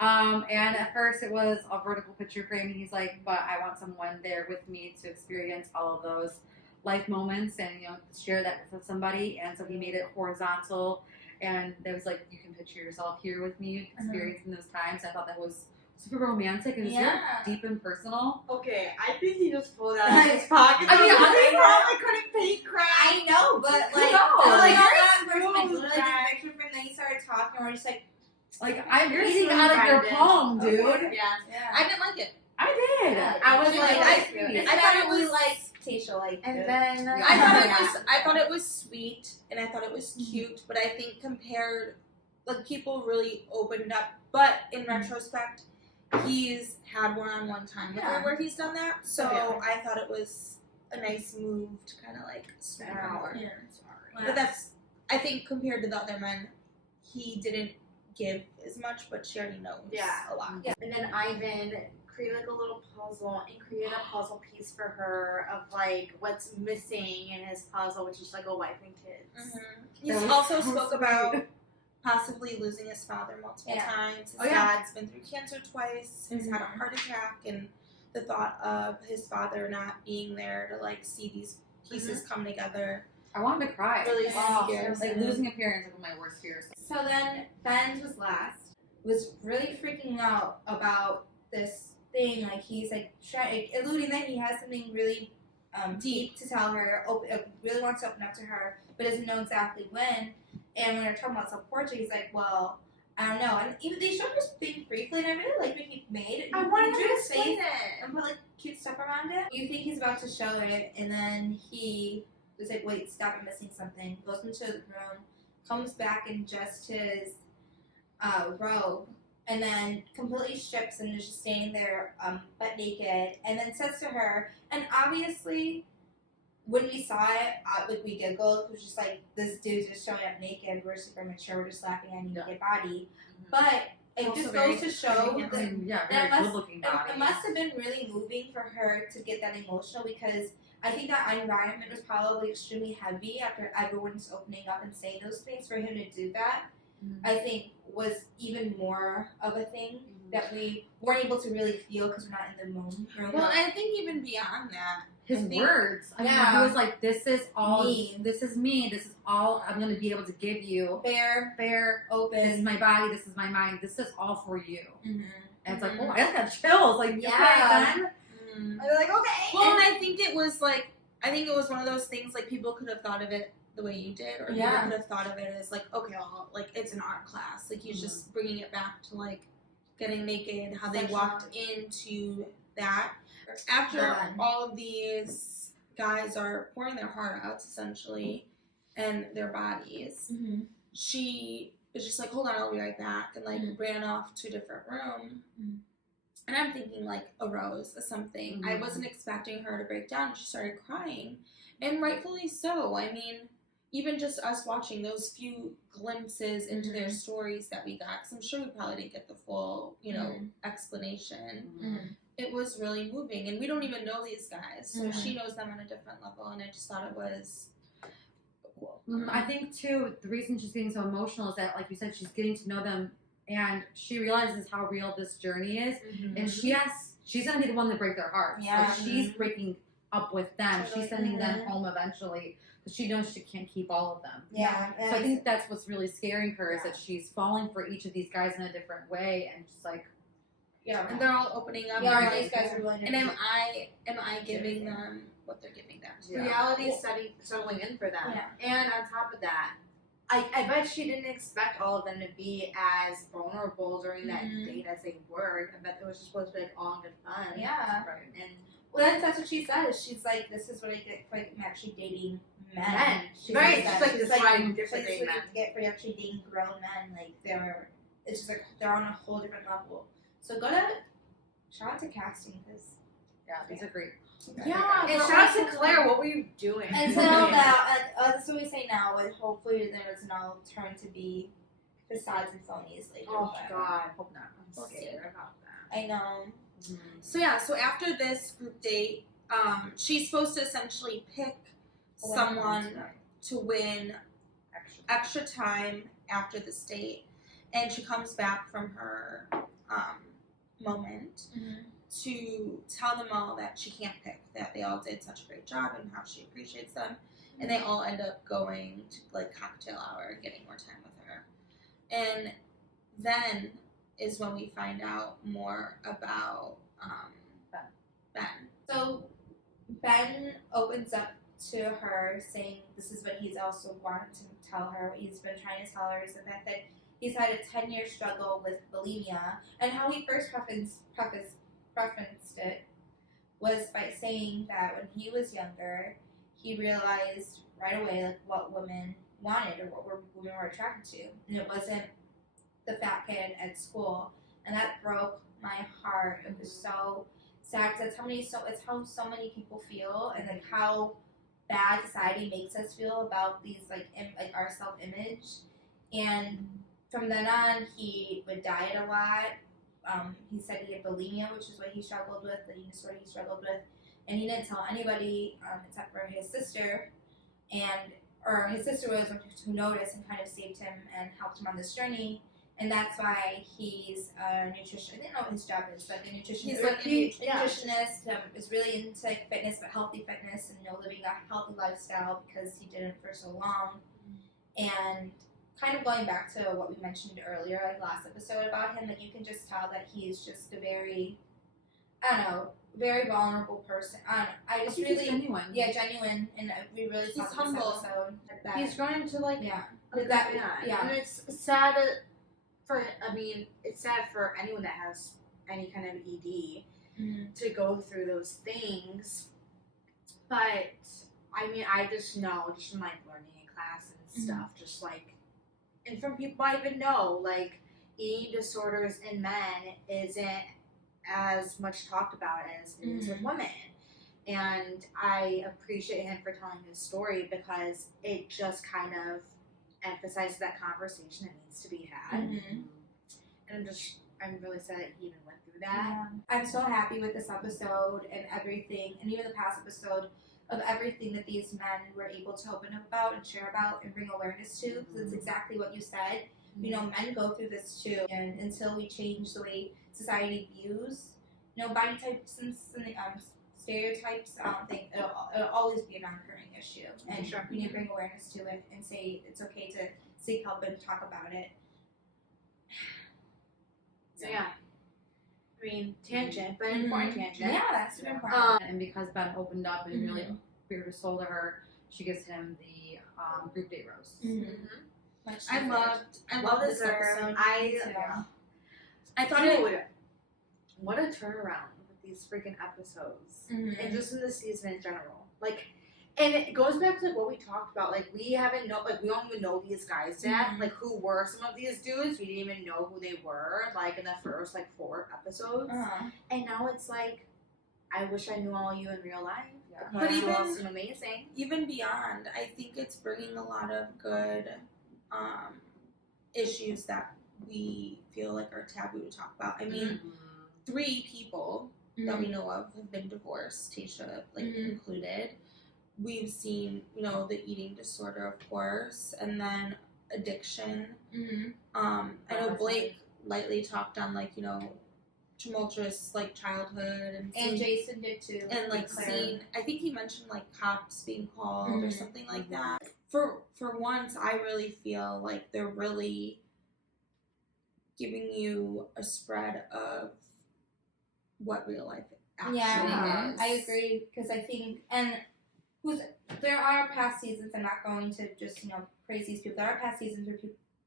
And at first it was a vertical picture frame, and he's like, but I want someone there with me to experience all of those life moments and, you know, share that with somebody. And so he made it horizontal, and there was like, you can picture yourself here with me experiencing those times. I thought that was super romantic and Yeah. very deep and personal. Okay, I think he just pulled out of his pocket. I mean, he honestly, probably couldn't paint crap. I know, but like, No. I was like, Like, that person like smooth, literally right? this picture frame. Then he started talking, and we're just like, Like, I'm You're eating smooth, out of your Brandon. palm, dude. Yeah. I didn't like it. I did. Yeah, I was She like, was I cute. I thought it was was- like Tayshia, like, and good. then Yeah. I thought it was sweet and I thought it was cute, but I think compared, like, people really opened up. But in retrospect, he's had one-on-one time with her where he's done that. So I thought it was a nice move to kind of like spread her more. Yeah. But that's, I think compared to the other men, he didn't give as much, but she already knows a lot. Yeah. And then Ivan created like a little puzzle and created a puzzle piece for her of like what's missing in his puzzle, which is like a wife and kids. He That was also so spoke sweet. about possibly losing his father multiple times. His dad's been through cancer twice. He's had a heart attack, and the thought of his father not being there to like see these pieces come together I wanted to cry. really Oh, scares Like, him. losing a parent is one of my worst fears. So then Ben's was last. Was really freaking out about this thing. Like he's like alluding that he has something really deep to tell her. Really wants to open up to her, but doesn't know exactly when. And when they're talking about self-portrait, he's like, "Well, I don't know." And even they showed this thing briefly, and I really like what he made. I He wanted drew to his explain face it. and put like cute stuff around it. You think he's about to show it, and then he was like, "Wait, stop! I'm missing something." Goes into the room, comes back in just his robe, and then completely strips and is just standing there butt naked, and then says to her, and obviously when we saw it, like we giggled. It was just like, this dude's just showing up naked. We're super mature. We're just laughing at a naked body. But it Also just very goes to show handsome. that Yeah, that very must- good looking body. it must have been really moving for her to get that emotional, because I think that environment was probably extremely heavy after everyone's opening up and saying those things. For him to do that, I think was even more of a thing that we weren't able to really feel because we're not in the room. Well, I think even beyond that, His I think- words. I mean, Yeah. he was like, "This is all. Me. This is me. This is all I'm going to be able to give you. Fair, Fair. open. This is my body. This is my mind. This is all for you." Mhm. And it's like, oh, I just got chills. Like, Yeah. okay, then. I was like, okay. Well, and I think it was like, I think it was one of those things like people could have thought of it the way you did, or Yeah. people could have thought of it as like, okay, well, like it's an art class. Like he's just bringing it back to like getting naked, how they walked into that. After Yeah. all of these guys are pouring their heart out essentially, and their bodies, she is just like, hold on, I'll be right back, and like ran off to a different room. And I'm thinking like a rose or something. I wasn't expecting her to break down. She started crying, and rightfully so. I mean, even just us watching those few glimpses into their stories that we got, because I'm sure we probably didn't get the full, explanation. It was really moving, and we don't even know these guys, so she knows them on a different level, and I just thought it was cool. I think too, the reason she's getting so emotional is that, like you said, she's getting to know them, and she realizes how real this journey is, and she's gonna be the one to break their hearts. Yeah. Like, she's breaking up with them. Totally. She's sending them home eventually, because she knows she can't keep all of them. Yeah. So I think that's what's really scaring her is that she's falling for each of these guys in a different way, and just like, And they're all opening up. yeah, and, these like, guys are really. and am I giving them what they're giving them? Yeah. Reality is settling in for them. Yeah. And on top of that, I bet she didn't expect all of them to be as vulnerable during that date as they were. I bet it was just supposed to be like all in good fun. Yeah. right. And Well, that's what she says. She's like, this is what I get for I'm actually dating men. Men. She Right, says she's that. like She's describing this different is dating what men. you get for actually dating grown men. Like it's just like they're on a whole different level. So shout out to casting because Yeah, these are great. Yeah, And but shout out also, to Claire, what were you doing? until now, that's what we say now. But hopefully there doesn't all turn to be facades and phonies later. Oh but God. Hope not. I'm scared about that. I know. So after this group date, she's supposed to essentially pick someone to win extra time after this date, and she comes back from her moment to tell them all that she can't pick, that they all did such a great job and how she appreciates them, and they all end up going to like cocktail hour and getting more time with her. And then is when we find out more about Ben. So Ben opens up to her saying this is what he's also wanted to tell her. What he's been trying to tell her is the fact that he's had a 10-year struggle with bulimia, and how he first preferenced it was by saying that when he was younger, he realized right away like what women wanted or what women were attracted to, and it wasn't the fat kid at school, and that broke my heart. It was so sad because it's how so many people feel, and like how bad society makes us feel about these like our self-image. And from then on, he would diet a lot. He said he had bulimia, which is what he struggled with, the eating disorder he struggled with, and he didn't tell anybody except for his sister, or his sister was who noticed and kind of saved him and helped him on this journey. And that's why he's a nutritionist. I didn't know what his job is, but a nutritionist. He's like nutritionist. Is really into fitness, but healthy fitness, and living a healthy lifestyle because he did it for so long. And kind of going back to what we mentioned earlier, like last episode about him, that you can just tell that he's just a very, very vulnerable person. I just really, genuine. Yeah, genuine, and we really He's talked humble. this episode. That, He's grown into like yeah. And it's sad it's sad for anyone that has any kind of ED to go through those things. But I just know, just from like learning in class and stuff, just like, and from people I even know, like eating disorders in men isn't as much talked about as it is with women. And I appreciate him for telling his story because it just kind of emphasizes that conversation that needs to be had. And I'm really sad that he even went through that. Yeah. I'm so happy with this episode and everything, and even the past episode of everything that these men were able to open up about and share about and bring awareness to, because it's exactly what you said. Men go through this too, and until we change the way society views, body types and stereotypes, I don't think it'll always be a non-occurring issue. And we need to bring awareness to it and say it's okay to seek help and talk about it. So yeah. Tangent, but an important tangent. Yeah, that's super important. And because Ben opened up and really bared his soul to her, she gives him the group date rose. I love this episode. I thought what a turnaround with these freaking episodes, and just in the season in general. Like, and it goes back to what we talked about. Like, we don't even know these guys yet. Like, who were some of these dudes? We didn't even know who they were. Like in the first 4 episodes, and now it's like, I wish I knew all you in real life. Yeah. But You all seem amazing. Even beyond, I think it's bringing a lot of good issues that we feel like are taboo to talk about. 3 people that we know of have been divorced, Tayshia included. We've seen, the eating disorder, of course, and then addiction. I know Blake lightly talked on tumultuous childhood, And Jason did too. and seeing, I think he mentioned cops being called or something like that. For once, I really feel like they're really giving you a spread of what real life actually is. I agree, because I think, there are past seasons, I'm not going to just, praise these people, there are past seasons where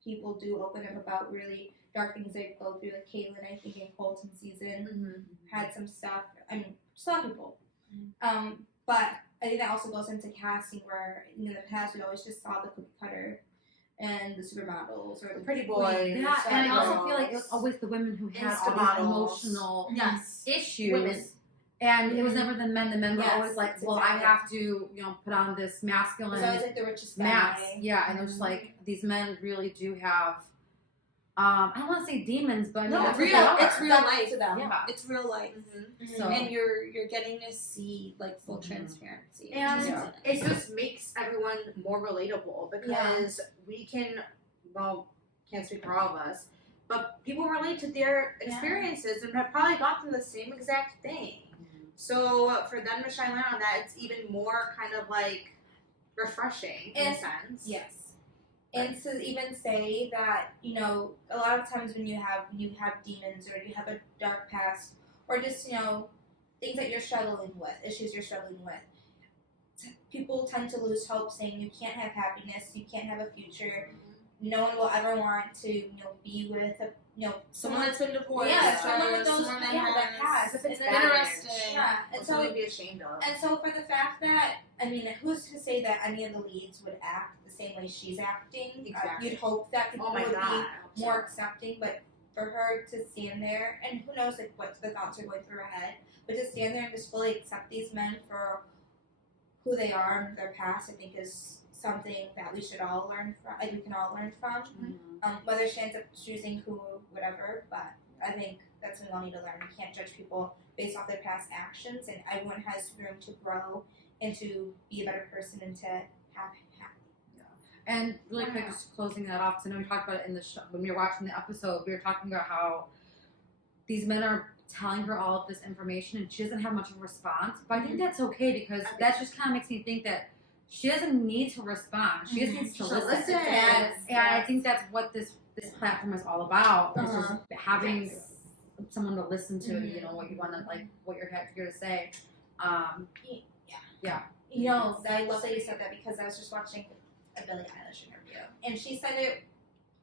people do open up about really dark things they go through, like Caitlin, I think, in Colton season, had some stuff, just a lot of people. But I think that also goes into casting, where in the past we always just saw the cookie cutter and the supermodels or the pretty boys. Yeah, and I also feel like it was always the women who had all these emotional issues. Women. And it was never the men. The men were Yes, always like, well, exactly. I have to, put on this It's masculine always like the richest mask. guy. Yeah, and it was like, these men really do have, I don't want to say demons, but No, that's real. what they are. It's real That's life. to them. Yeah. It's real life, So, and you're getting to see full transparency. And Yeah. it just makes everyone more relatable because we can, can't speak for all of us, but people relate to their experiences and have probably gone through the same exact thing. So for them to shine light on that, it's even more kind of refreshing in a sense. Yes. And to even say that, a lot of times when you have demons or you have a dark past or just, things that you're struggling with, issues you're struggling with, people tend to lose hope saying you can't have happiness, you can't have a future. no one will ever want to, be with a, Someone that's been divorced. Yeah, or someone with those, someone that that has. If it's And bad, interesting. Yeah, and Or so something to be ashamed of. And so for the fact that, who's to say that any of the leads would act the same way she's acting? Exactly. You'd hope that people Oh my would god. I hope be so. more accepting, but for her to stand there, and who knows what the thoughts are going through her head, but to stand there and just fully accept these men for who they are and their past, I think is something that we should all learn from, we can all learn from. Whether she ends up choosing who, whatever, but I think that's something we all need to learn. You can't judge people based off their past actions, and everyone has room to grow and to be a better person and to have happy. And really quick, just closing that off, because I know we talked about it in the show, when we were watching the episode, we were talking about how these men are telling her all of this information and she doesn't have much of a response. But I think that's okay, because that just kind of makes me think that she doesn't need to respond. She just needs to listen. And I think that's what this platform is all about. Is just having someone to listen to, what you want to, what you're here to say. I love that you said that, because I was just watching a Billie Eilish interview, and she said it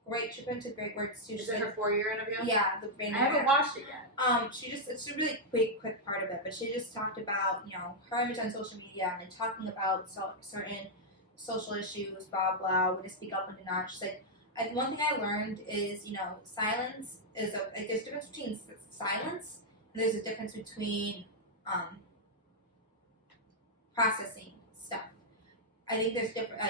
great. She put into great words too. Is it her 4-year interview? Yeah, the I haven't watched it yet. It's a really quick part of it, but she just talked about, her image on social media and then talking about certain social issues, blah, blah, when to speak up and to not. She's like, one thing I learned is, silence is, there's a difference between silence and there's a difference between, processing stuff. I think there's different,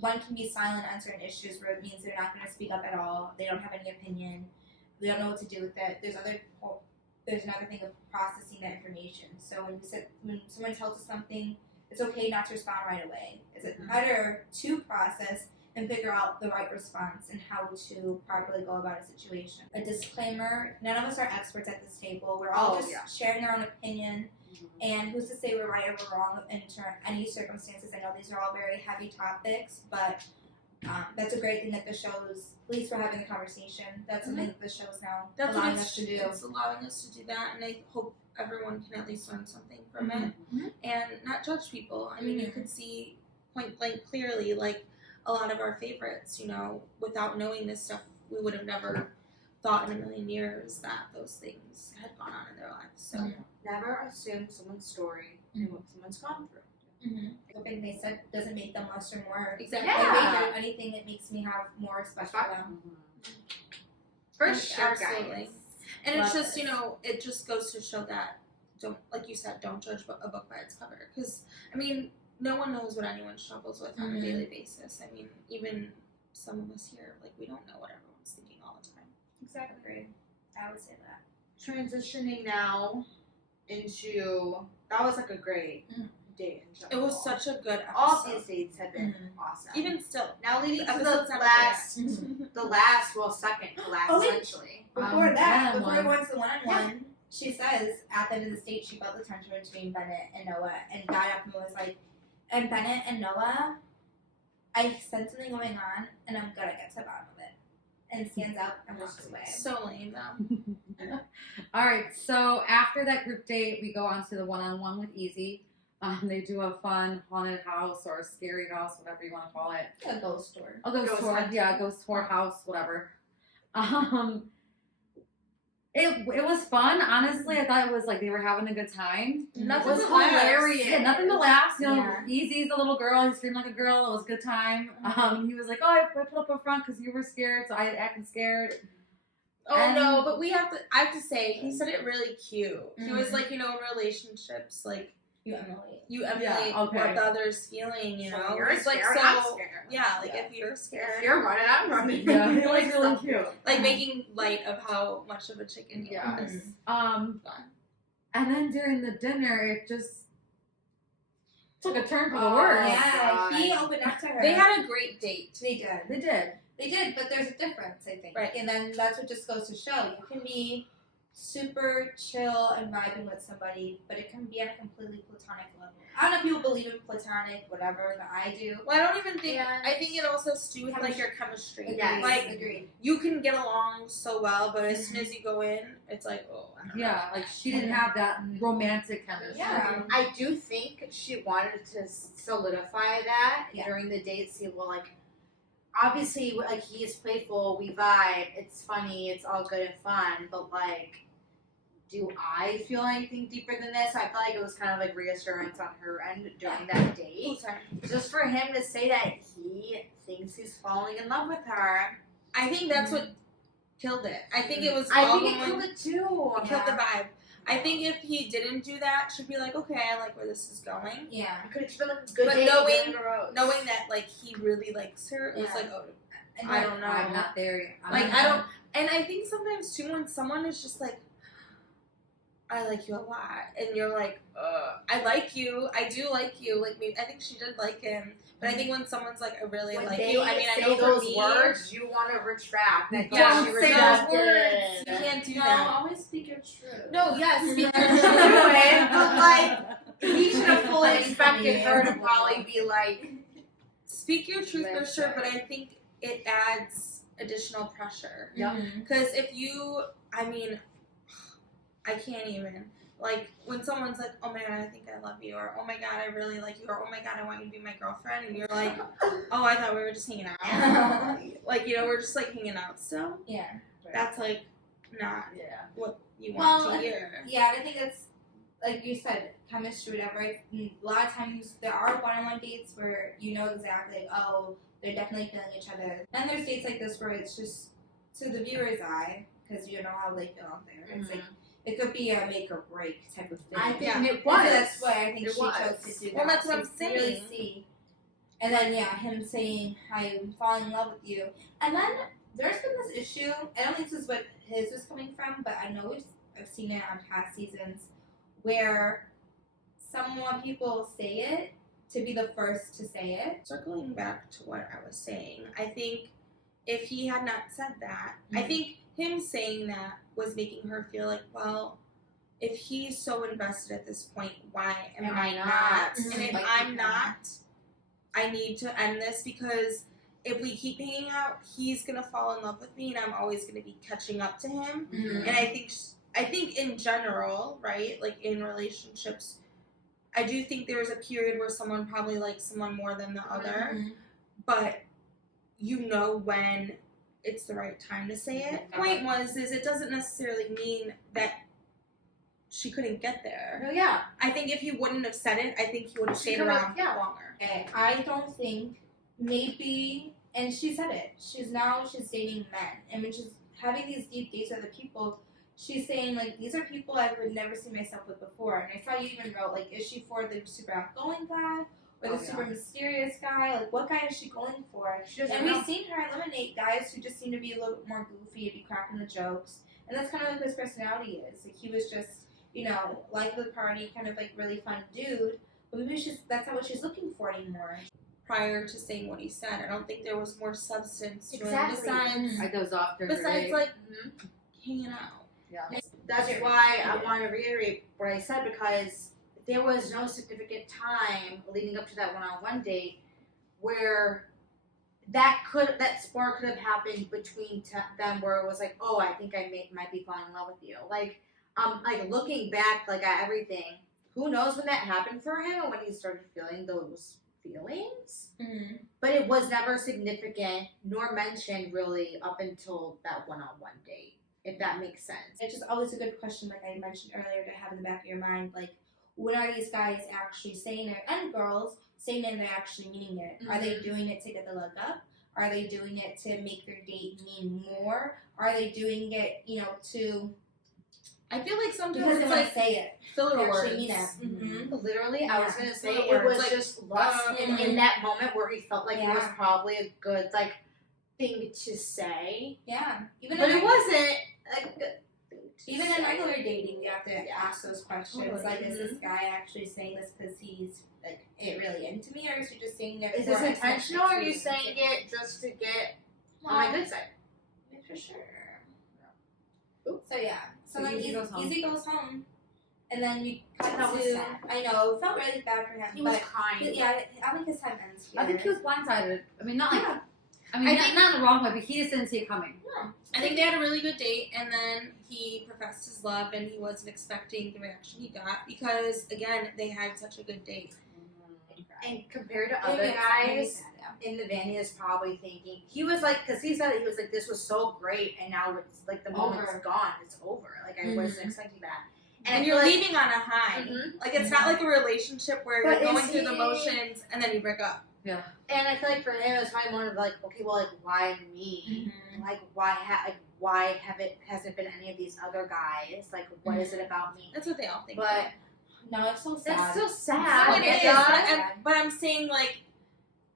one can be silent on certain issues where it means they're not going to speak up at all, they don't have any opinion, they don't know what to do with it. There's another thing of processing that information. So when someone tells us something, it's okay not to respond right away. Is it better to process and figure out the right response and how to properly go about a situation? A disclaimer, none of us are experts at this table. We're all sharing our own opinion. And who's to say we're right or we're wrong in any circumstances? I know these are all very heavy topics, but that's a great thing that the show's, at least we're having the conversation. That's something that the show's now allowing us to do. It's allowing us to do that, and I hope everyone can at least learn something from it and not judge people. I mean, you could see point blank clearly, a lot of our favorites, without knowing this stuff, we would have never thought in a million years that those things had gone on in their lives. So never assume someone's story and what someone's gone through. Something they said doesn't make them less or more. Exactly. Yeah. Anything that makes me have more respect for them. For sure, absolutely. guys. And it's just, it just goes to show that, like you said, don't judge a book by its cover. Because, no one knows what anyone struggles with on a daily basis. Even some of us here, we don't know what everyone's thinking all the time. Exactly. I would say that. Transitioning now into, that was a great date in general. It was such a good episode. All these dates have been awesome. Even still. Now leading to the second to last essentially. Before it went to the one-on-one, she says at the end of this date she felt the tension between Bennett and Noah, and got up and was like, and Bennett and Noah, I sense something going on and I'm gonna get to the bottom of it. And stands up and walks away. So lame though. All right, so after that group date, we go on to the one-on-one with Easy. They do a fun haunted house or a scary house, whatever you want to call it. A ghost tour. A ghost tour, ghost tour house, whatever. It was fun, honestly. I thought it was they were having a good time. Nothing was hilarious. Yeah, nothing to laugh. Easy's a little girl. He screamed like a girl. It was a good time. He was like, "Oh, I put up a front because you were scared, so I acted scared." Oh no, but I have to say, he said it really cute. He was in relationships, you emulate what the other's feeling, So you're it's scared, so, I'm scared. if you're scared. If you're running, I'm running. Yeah, it was really cute. Making light of how much of a chicken he was. And then during the dinner, it just took a turn for the worse. Yeah, he opened up to her. They had a great date. They did, but there's a difference, I think. Right. And then that's what just goes to show. You can be super chill and vibing with somebody, but it can be on a completely platonic level. I don't know if people believe in platonic, whatever, but I do. Well, I don't even think, I think it also has to do with your chemistry. Yes, agreed. You can get along so well, but as soon as you go in, it's I don't know. She didn't have that romantic chemistry. Yeah. I do think she wanted to solidify that during the date, see, obviously, like, he is playful, we vibe, it's funny, it's all good and fun, but, like, do I feel anything deeper than this? I feel like it was kind of, like, reassurance on her end during that date. Just for him to say that he thinks he's falling in love with her. I think that's what killed it. I think it was I all think it going- killed it too. It killed the vibe. I think if he didn't do that, she'd be like, okay, I like where this is going. Yeah. I could have been a good But date. knowing that, like, he really likes her, it was Yeah. like, oh, And I don't know. I'm not there yet. Like, I don't, and I think sometimes, too, when someone is just like, I like you a lot, and you're like, I like you, I do like you, like, maybe, I think she did like him, but I think when someone's like, I really When like they you, I mean, I say know for those me, words, you want to retract. Like, don't she say rejected those words. it. You can't do No, that. always speak your truth. No, yes, speak your Anyway, truth. but, like, he should have fully That's expected funny. her to probably be like, Speak your truth for Live sure, there. but I think it adds additional pressure. Yep. Because if you, I mean, I can't even. Like, when someone's like, oh my god, I think I love you, or oh my god, I really like you, or oh my god, I want you to be my girlfriend, and you're like, oh, I thought we were just hanging out. Like, you know, we're just like hanging out still. Yeah. That's like not yeah. what you want Well, to hear. Yeah, I think it's like you said, chemistry, whatever. A lot of times there are one-on-one dates where you know exactly, oh, they're definitely feeling each other. And there's dates like this where it's just to the viewer's eye, because you know how they feel out there. It's like it could be a make or break type of thing. I think Yeah. it And was. so that's why I think It she was. chose to do that. Well, that's what to I'm saying. Really see. And then him saying I'm falling in love with you. And then there's been this issue. I don't think this is what his was coming from, but I know I've seen it on past seasons where people say it to be the first to say it. Circling back to what I was saying, I think if he had not said that, I think him saying that was making her feel like, well, if he's so invested at this point, why am Am I I not? not? And if Like, I'm not, I need to end this because if we keep hanging out, he's gonna fall in love with me, and I'm always gonna be catching up to him. Mhm. And I think in general, right, like in relationships, I do think there was a period where someone probably likes someone more than the other, but you know when it's the right time to say it. Point is it doesn't necessarily mean that she couldn't get there. No, yeah. I think if he wouldn't have said it, I think he would have She stayed could've- around yeah. longer. Okay, I don't think maybe, and she said it. She's dating men, and when she's having these deep dates with other people, she's saying like these are people I would never see myself with before. And I saw you even wrote like, is she for the super outgoing guy or the Oh, yeah. super mysterious guy? Like, what guy is she going for? She doesn't And know. we've seen her eliminate guys who just seem to be a little bit more goofy, to be cracking the jokes, and that's kind of like his personality is. Like he was just, like the party, kind of like really fun dude. But maybe that's not what she's looking for anymore. Prior to saying what he said, I don't think there was more substance to Exactly. it besides I dozed off during the besides date. like hanging out. Yeah. That's why I want to reiterate what I said, because there was no significant time leading up to that one-on-one date where that spark could have happened between them, where it was like, oh, I think I might be falling in love with you. Like looking back, like at everything, who knows when that happened for him and when he started feeling those feelings. But it was never significant nor mentioned really up until that one-on-one date, if that makes sense. It's just always a good question, like I mentioned earlier, to have in the back of your mind, like, when are these guys actually saying it, and girls saying it, they're actually meaning it? Are they doing it to get the leg up? Are they doing it to make their date mean more? Are they doing it, to I feel like sometimes because they it's want like to say it? filler They words. actually mean it. Mm-hmm. Literally, I was gonna say Little it was words, like, just lust in that moment where he felt like it was Yeah. probably a good thing to say, Yeah. but it wasn't a good thing to Even say. in regular dating, you have to ask those questions. Totally. Like, is this guy actually saying this because he's like really into me, or is he just saying it? Is for this a intentional, or are you sexual saying reason? it just to get on my good side? For sure. Oops. So yeah. So So then Easy goes home. Easy goes home, and then you cut That was to. sad. I know it felt really bad for him. He was but crying. yeah, I think his time ends here. I think he was blindsided. I mean, not like, Yeah. I mean, I not, think- not in the wrong way, but he just didn't see it coming. I think they had a really good date, and then he professed his love, and he wasn't expecting the reaction he got because, again, they had such a good date. And compared to It other makes it really guys, sad, yeah. in the van, he was probably thinking, he was like, because he said, he was like, this was so great, and now it's like the moment's gone, it's over. Like, I wasn't expecting that. And you're leaving on a high. Mhm. Like, it's not like a relationship where But you're going is through the he- motions and then you break up. Yeah. And I feel like for him, it was probably more of like, okay, well, like, why me? Mm-hmm. Like, why hasn't been any of these other guys? Like, what is it about me? That's what they all think. But No, it's so sad. that's still no, sad. it It is. does. But I'm saying, like,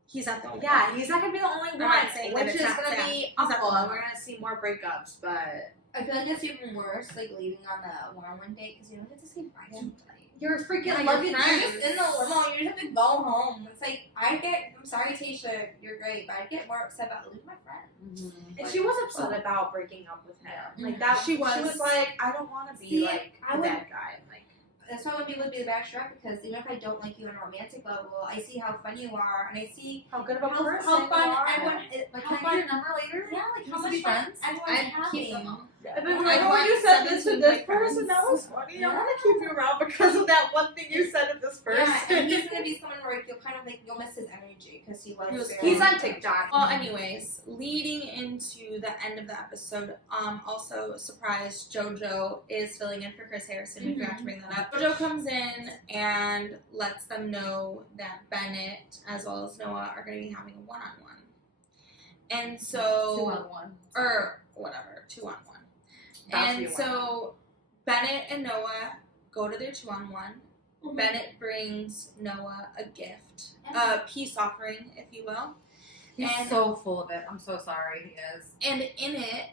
he's not the only Yeah, one. he's not gonna be the only I'm one, not saying that which it's is not gonna sad. be He's not the awful. only And we're one. gonna see more breakups, but I feel like it's even worse, like leaving on the one date because you don't get to say bye to anybody. you're freaking Yeah, You're your just friends. in the limo. You just have to go home. It's like I'm sorry, Tayshia, you're great, but I'd get more upset about losing my friend. Mm-hmm. And she was upset about breaking up with him. Like that, She was. She was like, I don't want to be See, like I the would- bad guy. Like, That's why I want people to be the Bachelorette because even if I don't like you on a romantic level, I see how fun you are and I see how good of a how person fun you are. everyone. Like, how can I fun, get your number later? yeah, like how Let's much be fun friends. everyone's I'd keep having. them all. I've been I like, oh, want you said this to 17 this boyfriends. person. That was funny. I want to keep you around because of that one thing you said to this person. Yeah, and he's gonna be someone where you'll kind of like you'll miss his energy because he was. very- He's on TikTok. Well, anyways, leading into the end of the episode, also surprise, JoJo is filling in for Chris Harrison. We forgot to bring that up. JoJo comes in and lets them know that Bennett as well as Noah are going to be having a one-on-one. And so 2-on-1. or whatever, 2-on-1. About to And be so Bennett and Noah go to their 2-on-1. Bennett brings Noah a gift, a peace offering, if you will. He's And- so full of it. I'm so sorry. He is. And in it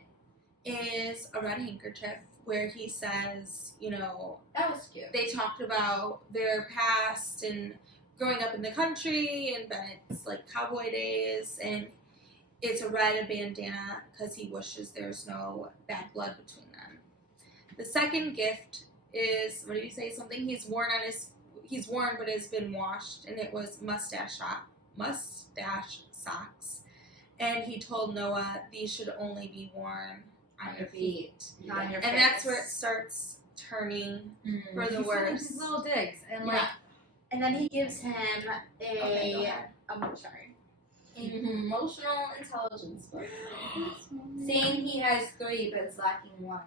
is a red handkerchief where he says, you know, That was cute. they talked about their past and growing up in the country and Bennett's like cowboy days, and it's a red bandana because he wishes there's no bad blood between them. The second gift is, what did you say? Something he's worn but has been washed, and it was mustache socks. And he told Noah these should only be worn on your feet. Not on your And face. that's where it starts turning for the He's worst. his little digs and Yeah. like And then he gives him Okay, go a. ahead. I'm sorry. Emotional intelligence book. Saying he has 3 but is lacking 1.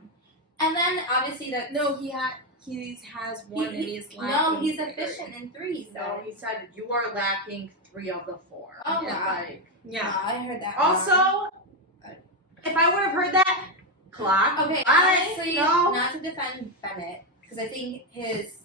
And then obviously that No, he has one and he's lacking. no, he's 3. efficient in 3. So No, he said you are lacking 3 of the 4. Oh, Yeah. wow. Like, Yeah. I heard that. also, if I would have heard that, clock. Okay, I honestly, know. not to defend Bennett, because I think his,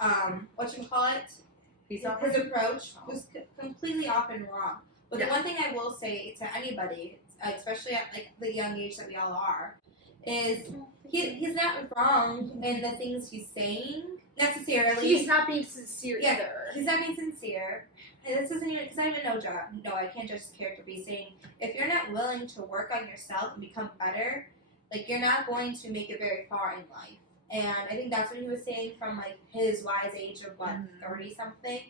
whatchamacallit, he's his approach was completely off and wrong. But Yeah. the one thing I will say to anybody, especially at like the young age that we all are, is he's not wrong in the things he's saying necessarily. He's not being sincere Yeah. either. He's not being sincere. And this isn't even, it's not even no job. No, I can't judge his character be saying, if you're not willing to work on yourself and become better, like, you're not going to make it very far in life. And I think that's what he was saying from, like, his wise age of, what, 30-something?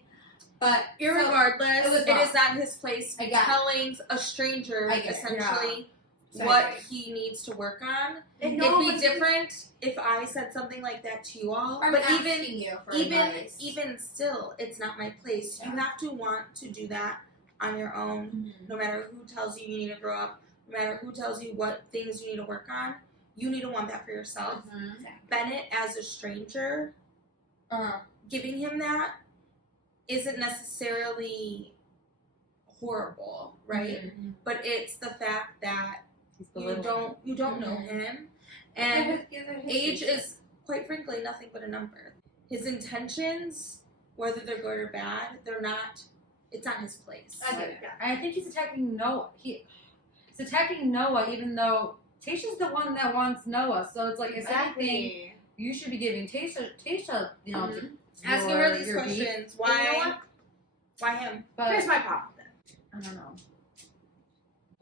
But, Irregardless, it was it wrong. is not his place to I be got it. telling a stranger I get it, essentially So what I agree. he needs to work on. And It'd be but- different if I said something like that to you all. Or But asking you for advice. even still, it's not my place. You Yeah. have to want to do that on your own. Mhm. No matter who tells you you need to grow up, no matter who tells you what things you need to work on, you need to want that for yourself. Mhm. Bennett, as a stranger, giving him that isn't necessarily horrible, right? Mhm. But it's the fact that he's you don't know him, and age is, quite frankly, nothing but a number. His intentions, whether they're good or bad, it's not his place. I get it. And I think he's attacking Noah. He's attacking Noah, even though Tayshia's the one that wants Noah. So it's like, if anything, Exactly. you should be giving Tayshia, you know, Mhm. Asking her these your beef. questions. And you know Why? what? Why him? But Here's my problem with it. I don't know.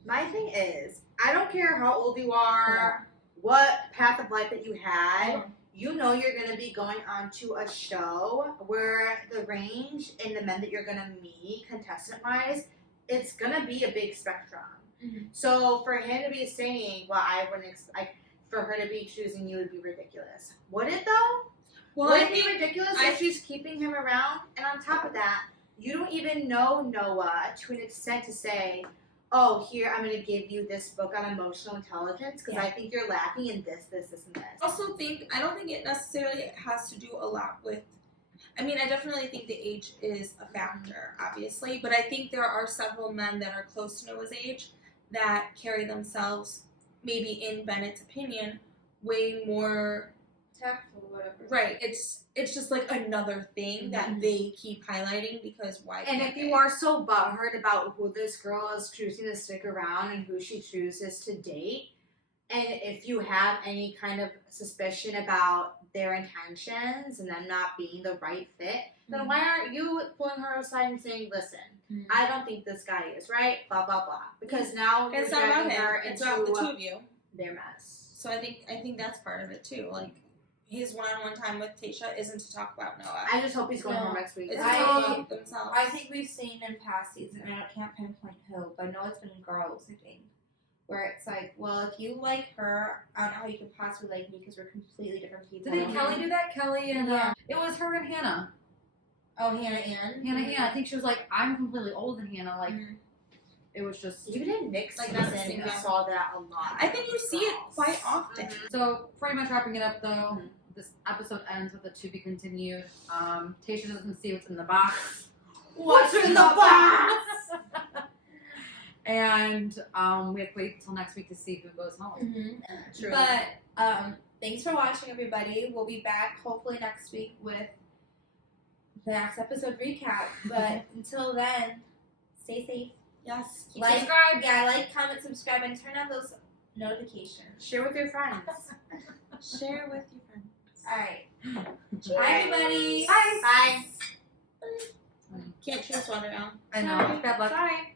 My thing is, I don't care how old you are, what path of life that you had. You know you're going to be going on to a show where the range and the men that you're going to meet, contestant-wise, it's going to be a big spectrum. Mhm. So for him to be saying, well, I wouldn't expect, for her to be choosing you would be ridiculous. Would it, though? Well, Would I it be think ridiculous I- if she's keeping him around? And on top of that, you don't even know Noah to an extent to say, oh, here, I'm going to give you this book on emotional intelligence because I think you're lacking in this, and this. I don't think it necessarily has to do a lot with, I mean, I definitely think the age is a factor, obviously, but I think there are several men that are close to Noah's age that carry themselves, maybe in Bennett's opinion, way more tactful, whatever. Right. It's just like another thing that they keep highlighting because why? And if you are so butthurt about who this girl is choosing to stick around and who she chooses to date, and if you have any kind of suspicion about their intentions and them not being the right fit, then why aren't you pulling her aside and saying, listen, I don't think this guy is right, blah, blah, blah. Because now it's you're not about dragging him. her It's into about the two of you. their mess. So I think that's part of it too. Like his one-on-one time with Tayshia isn't to talk about Noah. I just hope he's going home next week. It's to I- talk about themselves. I think we've seen in past seasons, and I can't pinpoint who, but I know it's been girls, I think, where it's like, well, if you like her, I don't know how you could possibly like me because we're completely different people. Didn't Kelly do that? Kelly and it was her and Hannah. Oh, Hannah Ann? Hannah, I think she was like, I'm completely older than Hannah. Like, it was just. Even in Nick's Like, season, that's the thing, I saw that a lot. I think you see it quite often. So, pretty much wrapping it up though, this episode ends with a to be continued. Tayshia doesn't see what's in the box. What's in the box? And we have to wait until next week to see who goes home. True. But thanks for watching, everybody. We'll be back hopefully next week with the next episode recap. But until then, stay safe. Yes. Like, comment, subscribe, and turn on those notifications. Share with your friends. Share with your friends. All right. Bye, everybody. Bye. Can't choose water now. I know. Bad luck. Sorry.